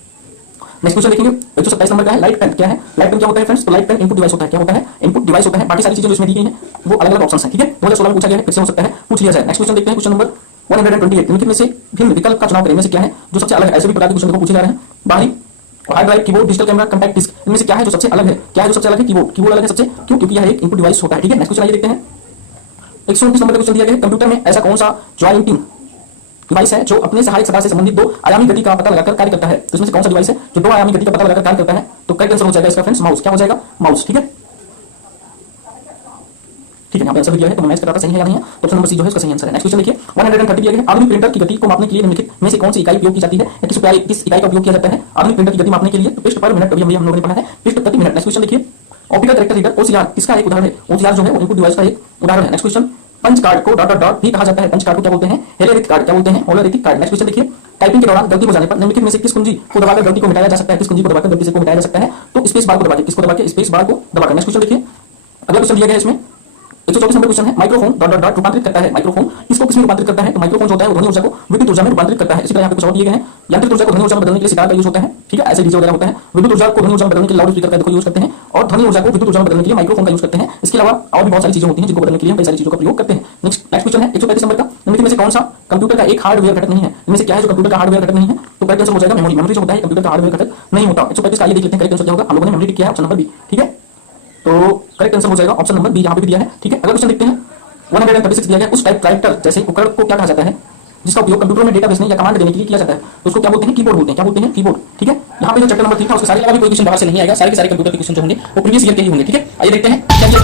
नेक्स्ट क्वेश्चन देखेंगे 127 नंबर का है, लाइट पेन। क्या है लाइट पेन? क्या होता है फ्रेंड्स? तो लाइट पेन इनपुट डिवाइस होता है। क्या होता है? इनपुट डिवाइस होता है। बाकी सारी चीजें जो इसमें दी गई हैं वो अलग अलग ऑप्शन हैं। ठीक है, 2016 में पूछा गया है, फिर से हो सकता है पूछ लिया जाए। नेक्स्ट क्वेश्चन देखते हैं, क्वेश्चन नंबर 128 निम्नलिखित में से भिन्न विकल्प का चुनाव करें। इनमें से क्या है जो सबसे अलग है? ऐसे भी प्रकार के क्वेश्चन पूछे जा रहे हैं। बाहरी hard drive, keyboard, digital camera, compact disc, इनमें से क्या है जो सबसे अलग है? क्या है जो सबसे अलग है? कीबोर्ड अलग है सबसे, क्यों? क्योंकि यह एक इनपुट डिवाइस होता है। ठीक है, नेक्स्ट क्वेश्चन आइए देखते हैं। 129 नंबर का क्वेश्चन दिया गया है, कंप्यूटर में ऐसा कौन सा ज्वाइंटिंग डिवाइस है जो अपने सहायक सतह से संबंधित दो आयामी गति का पता लगाकर कार्य करता है? तो इसमें से कौन सा डिवाइस है जो दो आयामी गति का पता लगाकर कार्य करता है? तो करेक्ट आंसर हो जाएगा इसका फ्रेंड्स माउस। क्या हो जाएगा? माउस। ठीक है, ठीक है, यहाँ पे आंसर दिया है तो मैच कर रहा था सही है या नहीं है, तो ऑप्शन नंबर सी जो है उसका सही आंसर है। नेक्स्ट क्वेश्चन देखिए, 130 दिया गया है, आधुनिक प्रिंटर की गति को मापने के लिए निम्नलिखित में से कौन सी इकाई उपयोग की जाती है? किस इकाई का उपयोग किया जाता है आधुनिक प्रिंटर की गति मापने के लिए? तो पृष्ठ पर मिनट, अभी हम लोगों ने पढ़ा है पृष्ठ प्रति मिनट। नेक्स्ट क्वेश्चन देखिए, ऑप्टिकल कैरेक्टर रीडर ओसीआर किसका एक उदाहरण है? ओसीआर जो है वो इनपुट डिवाइस का एक उदाहरण है। नेक्स्ट क्वेश्चन, पंच कार्ड को डॉट डॉट डॉट भी कहा जाता है। पंच कार्ड को क्या बोलते हैं? हेलेरिक कार्ड। क्या बोलते हैं? होलोरिथिक कार्ड। नेक्स्ट क्वेश्चन देखिए, टाइपिंग के दौरान गलती हो जाने पर निम्नलिखित में से किस कुंजी को दबाकर गलती को मिटाया जा सकता है? किस कुंजी को दबाकर गलती से को मिटाया जा सकता है? तो स्पेस बार को दबाकर, किसको दबाकर? स्पेस बार को दबाकर। नेक्स्ट क्वेश्चन देखिए, अगला क्वेश्चन दिया गया है इसमें 124 नंबर क्वेश्चन है, माइक्रोफोन डॉट डॉट डॉट रूपांतरित करता है। माइक्रोफोन किसको किसमें रूपांतरित करता है? तो माइक्रोफोन जो होता है वो ध्वनि ऊर्जा को विद्युत ऊर्जा में रूपांतरित करता है। इसी तरह यहाँ पे कुछ और दिए गए हैं, यांत्रिक ऊर्जा को ध्वनि ऊर्जा में बदलने के लिए सितार का यूज होता है। ठीक है, ऐसे डीजे वगैरह होता है। विद्युत ऊर्जा को ध्वनि ऊर्जा में बदलने के लिए लाउड स्पीकर का देखो यूज करते हैं, और ध्वनि ऊर्जा को विद्युत ऊर्जा में बदलने के लिए माइक्रोफोन का यूज करते हैं। इसके अलावा और भी बहुत सारी चीजें होती हैं जिनको बदलने के लिए हम कई सारी चीजों का प्रयोग करते हैं। नेक्स्ट क्वेश्चन है 135 नंबर का, निम्नलिखित में से कौन सा कंप्यूटर का एक हार्डवेयर घटक नहीं है? इनमें से क्या है जो कंप्यूटर का हार्डवेयर घटक नहीं है? तो करेक्ट आंसर हो जाएगा मेमोरी। मेमोरी जो होता है कंप्यूटर का हार्डवेयर घटक नहीं होता। 135 का आइए देख लेते हैं करेक्ट आंसर क्या होगा। हम लोगों ने मेमोरी किया है ऑप्शन नंबर बी। ठीक है, तो करेक्ट आंसर हो जाएगा ऑप्शन नंबर बी, यहाँ पे भी दिया है। ठीक है, अगला क्वेश्चन देखते हैं, 136 दिया गया, उस टाइपराइटर जैसे उपकरण को क्या कहा जाता है जिसका उपयोग कंप्यूटर में डेटा भेजने या कमांड देने के लिए किया जाता है? तो उसको क्या बोलते हैं? कीबोर्ड बोलते हैं। क्या बोलते हैं? कीबोर्ड। ठीक है, यहाँ पे जो चैप्टर नंबर 3 था उसके सारे अलावा भी कोई क्वेश्चन बाहर से नहीं आएगा, सारे के सारे कंप्यूटर के क्वेश्चन जो होंगे वो प्रीवियस ईयर के ही होंगे। ठीक है, आइए देखते हैं क्या ये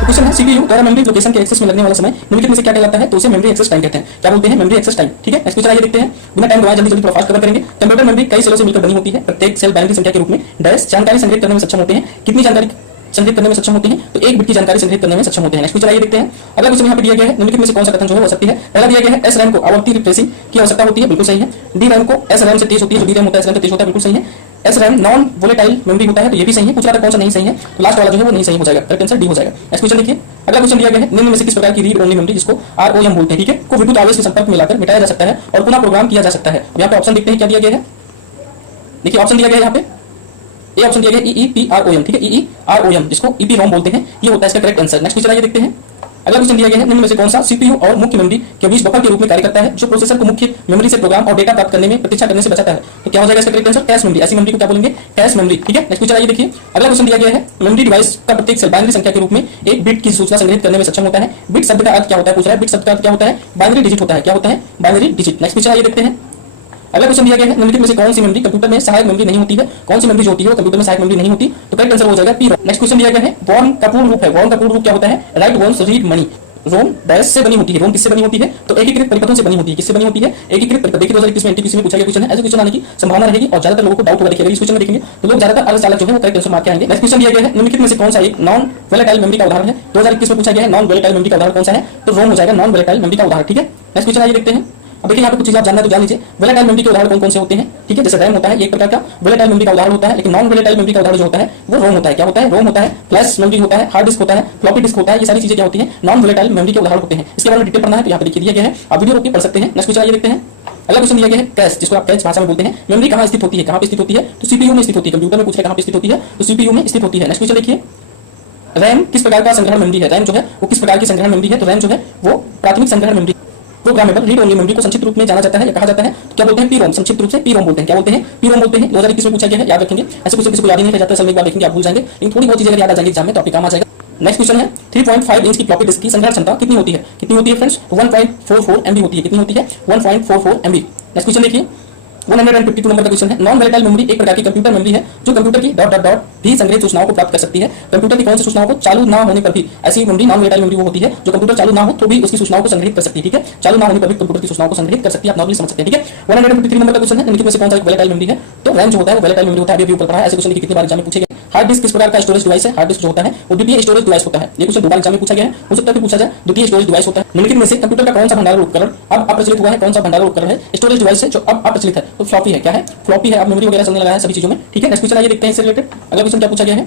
क्वेश्चन है। सीपीयू द्वारा मेमोरी लोकेशन के एक्सेस में लगने वाला समय निम्नलिखित में से क्या कहलाता है? तो उसे मेमोरी एक्सेस टाइम कहते हैं। क्या बोलते हैं? Memory access time. ठीक है, नेक्स्ट क्वेश्चन आइए देखते हैं, बिना टाइम गवाए जल्दी जल्दी थोड़ा फास्ट कवर करेंगे। कंप्यूटर मेमोरी कई सेलों से मिलकर बनी होती है, प्रत्येक सेल बाइनरी संख्या के रूप में डैश जानकारी संग्रहित करने में सक्षम होते हैं। कितनी जानकारी संग्रहित करने में सक्षम होते हैं? तो एक बिट की जानकारी संग्रहित करने में सक्षम होते हैं। नेक्स्ट क्वेश्चन आइए देखते हैं, अगला क्वेश्चन यहाँ पे दिया गया है, निम्नलिखित में से कौन सा कथन जो है हो सकती है? पहला दिया गया है एस रैम को आवर्ती रिफ्रेशिंग की आवश्यकता होती है, बिल्कुल सही है। डी रैम को एस रैम से तेज होती है, जो डी रैम होता है एस रैम से तेज होता है, बिल्कुल सही है। S RAM non volatile memory होता है, तो ये भी सही है। पूछ रहा था कौन सा नहीं सही है, तो लास्ट वाला जो है वो नहीं सही हो जाएगा, करेक्ट आंसर डी हो जाएगा। नेक्स्ट क्वेश्चन देखिए, अगला क्वेश्चन दिया गया है, निम्न में से किस प्रकार की रीड ओनली मेमोरी जिसको आरओएम बोलते हैं, ठीक है, को विद्युत आवेश के संपर्क में लाकर मिटाया जा सकता है और पुनः प्रोग्राम किया जा सकता है। अब यहाँ पे ऑप्शन देखते हैं क्या दिया गया है। देखिए ऑप्शन दिया गया है यहाँ पे ए ऑप्शन दिया गया EEPROM, ठीक है, EEROM जिसको EPROM बोलते हैं, ये होता है इसका करेक्ट आंसर। नेक्स्ट क्वेश्चन आइए देखते हैं, अगला क्वेश्चन दिया गया है, निम्न में से कौन सा सीपीयू और मुख्य मेमोरी के बीच बफर के रूप में कार्य करता है जो प्रोसेसर को मुख्य मेमोरी से प्रोग्राम और डेटा प्राप्त करने में प्रतीक्षा करने से बचाता है? तो क्या हो जाएगा इसका करेक्ट आंसर? Cache memory. ऐसी मेमोरी को क्या बोलेंगे? Cache memory. ठीक है, नेक्स्ट क्वेश्चन आइए देखिए, अगला क्वेश्चन दिया गया है, मेमोरी डिवाइस का प्रत्येक सेल बाइनरी संख्या के रूप में एक बिट की सूचना संग्रहित करने में सक्षम होता है। बिट शब्द का अर्थ क्या होता है? पूछ रहा है बिट शब्द का अर्थ क्या होता है? बाइनरी डिजिट होता है। क्या होता है? Binary digit. नेक्स्ट क्वेश्चन आइए देखते हैं, अगला क्वेश्चन दिया गया है, निम्नलिखित में से कौन सी मेमोरी कंप्यूटर में सहायक मेमोरी नहीं होती है? कौन सी मेमोरी जो होती है कंप्यूटर में सहायक मेमोरी नहीं होती? तो करेक्ट आंसर हो जाएगा पी रोम। नेक्स्ट क्वेश्चन दिया गया है, वॉर्म का पूर्ण रूप है, वॉर्म का पूर्ण रूप क्या होता है? राइट वॉर्म्स रीड मनी। रोम डैश से बनी होती है, रोम किससे बनी होती है? तो एकीकृत परिपथों से बनी होती है। किससे बनी होती है? एकीकृत परिपथ। देखिए 2021 में एनटीपीसी में पूछा गया क्वेश्चन है, ऐसे क्वेश्चन आने की संभावना रहेगी और ज्यादातर लोगों को डाउट होगा। देखिए इस क्वेश्चन में देखेंगे तो लोग ज्यादातर अलग अलग जो है वो करेक्ट आंसर मार्क के आएंगे। नेक्स्ट क्वेश्चन दिया गया है, निम्नलिखित में से कौन सा एक नॉन वोलेटाइल मेमोरी का उदाहरण है? 2021 में पूछा गया है नॉन वोलेटाइल मेमोरी का उदाहरण कौन सा है? तो रोम हो जाएगा नॉन वोलेटाइल मेमोरी का उदाहरण। ठीक है, नेक्स्ट क्वेश्चन आइए देखते हैं। अब देखिए यहाँ पे कुछ चीज आप जानना है तो जान लीजिए। वोलेटाइल मेमोरी के उदाहरण कौन कौन से होते हैं? ठीक है, जैसे रैम होता है ये एक प्रकार का वोलेटाइल मेमोरी का उदाहरण होता है, लेकिन नॉन वोलेटाइल मेमोरी का उदाहरण जो होता है वो रोम होता है। क्या होता है? रोम होता है। फ्लैश मेमोरी होता है, हार्ड डिस्क होता है, फ्लॉपी डिस्क होता है, ये सारी चीजें क्या होती हैं? नॉन वोलेटाइल मेमोरी के उदाहरण होते हैं। इसके बारे में डिटेल पढ़ना है तो यहाँ पे देखिए दिया गया है, आप वीडियो रोक के पढ़ सकते हैं। नेक्स्ट क्वेश्चन आइए देखते हैं, अगला क्वेश्चन दिया गया है कैश, जिसको आप कैश भाषा में बोलते हैं। मेमोरी कहाँ स्थित होती है? कहाँ पे स्थित होती है? तो सीपीयू में स्थित होती है। कंप्यूटर में पूछ रहे कहाँ पे स्थित होती है? तो सीपीयू में स्थित होती है। नेक्स्ट क्वेश्चन देखिए, रैम किस प्रकार का संग्रहण मेमोरी है? रैम जो है वो किस प्रकार की संग्रहण मेमोरी है? तो रैम जो है वो प्राथमिक संग्रहण memory, programmable read only memory को संक्षिप्त रूप में जाना जाता है या कहा जाता है क्या बोलते हैं? पीरोम। संक्षिप्त रूप से पीरोम बोलते हैं। क्या बोलते हैं? पीरोम बोलते हैं। 2021 में पूछा गया है, याद रखेंगे। ऐसे कुछ किसी को याद नहीं रह जाता है, सब एक बार देखेंगे आप भूल जाएंगे, लेकिन थोड़ी बहुत चीजें अगर याद आ जाएंगी एग्जाम में तो आपके काम आ जाएगा। नेक्स्ट क्वेश्चन है, 3.5 इंच की फ्लॉपी डिस्क की संग्रहण क्षमता कितनी होती है? कितनी होती है फ्रेंड्स? 1.44 MB होती है। कितनी होती है? 1.44 MB। नेक्स्ट क्वेश्चन देखिए, 152 नंबर का क्वेश्चन है, नॉन वोलेटाइल मेमोरी एक प्रकार की कंप्यूटर मेमोरी है जो कंप्यूटर की डॉट डॉट डॉट भी संग्रहित सूचनाओं को प्राप्त कर सकती है। कंप्यूटर की कौन सी सूचनाओं को चालू ना होने पर भी ऐसी मेमोरी नॉन वोलेटाइल मेमोरी वो होती है जो कंप्यूटर चालू ना हो तो भी उसकी सूचनाओं को संग्रहित कर सकती है। ठीक है, चालू ना होने पर भी कंप्यूटर की सूचनाओं को संग्रहित कर सकती है, आप नॉर्मली समझ सकते हैं। ठीक है, 153 नंबर का क्वेश्चन है, इनमें से कौन सा एक वोलेटाइल मेमोरी है? तो रैम जो होता है वो वोलेटाइल मेमोरी होता है। अभी ऊपर पढ़ा है, ऐसे क्वेश्चन कितनी बार एग्जाम में पूछे गए। हार्ड डिस्क किस प्रकार का स्टोरेज डिवाइस है? हार्ड डिस्क जो होता है वो द्वितीय स्टोरेज डिवाइस होता है। ये क्वेश्चन दोबारा एग्जाम में पूछा गया है, हो सकता है पूछा जाए। द्वितीय स्टोरेज डिवाइस होता है। निम्नलिखित में से कंप्यूटर का कौन सा भंडारण उपकरण अब अप्रचलित हुआ है? कौन सा भंडारण उपकरण है? स्टोरेज डिवाइस है जो अब अप्रचलित है। तो फ्लॉपी है। क्या है? फ्लॉपी है। अब मेमोरी वगैरह चलने लगा है सभी चीजों में। ठीक है, नेक्स्ट क्वेश्चन आइए देखते हैं इससे रिलेटेड। अगला क्वेश्चन क्या पूछा गया है,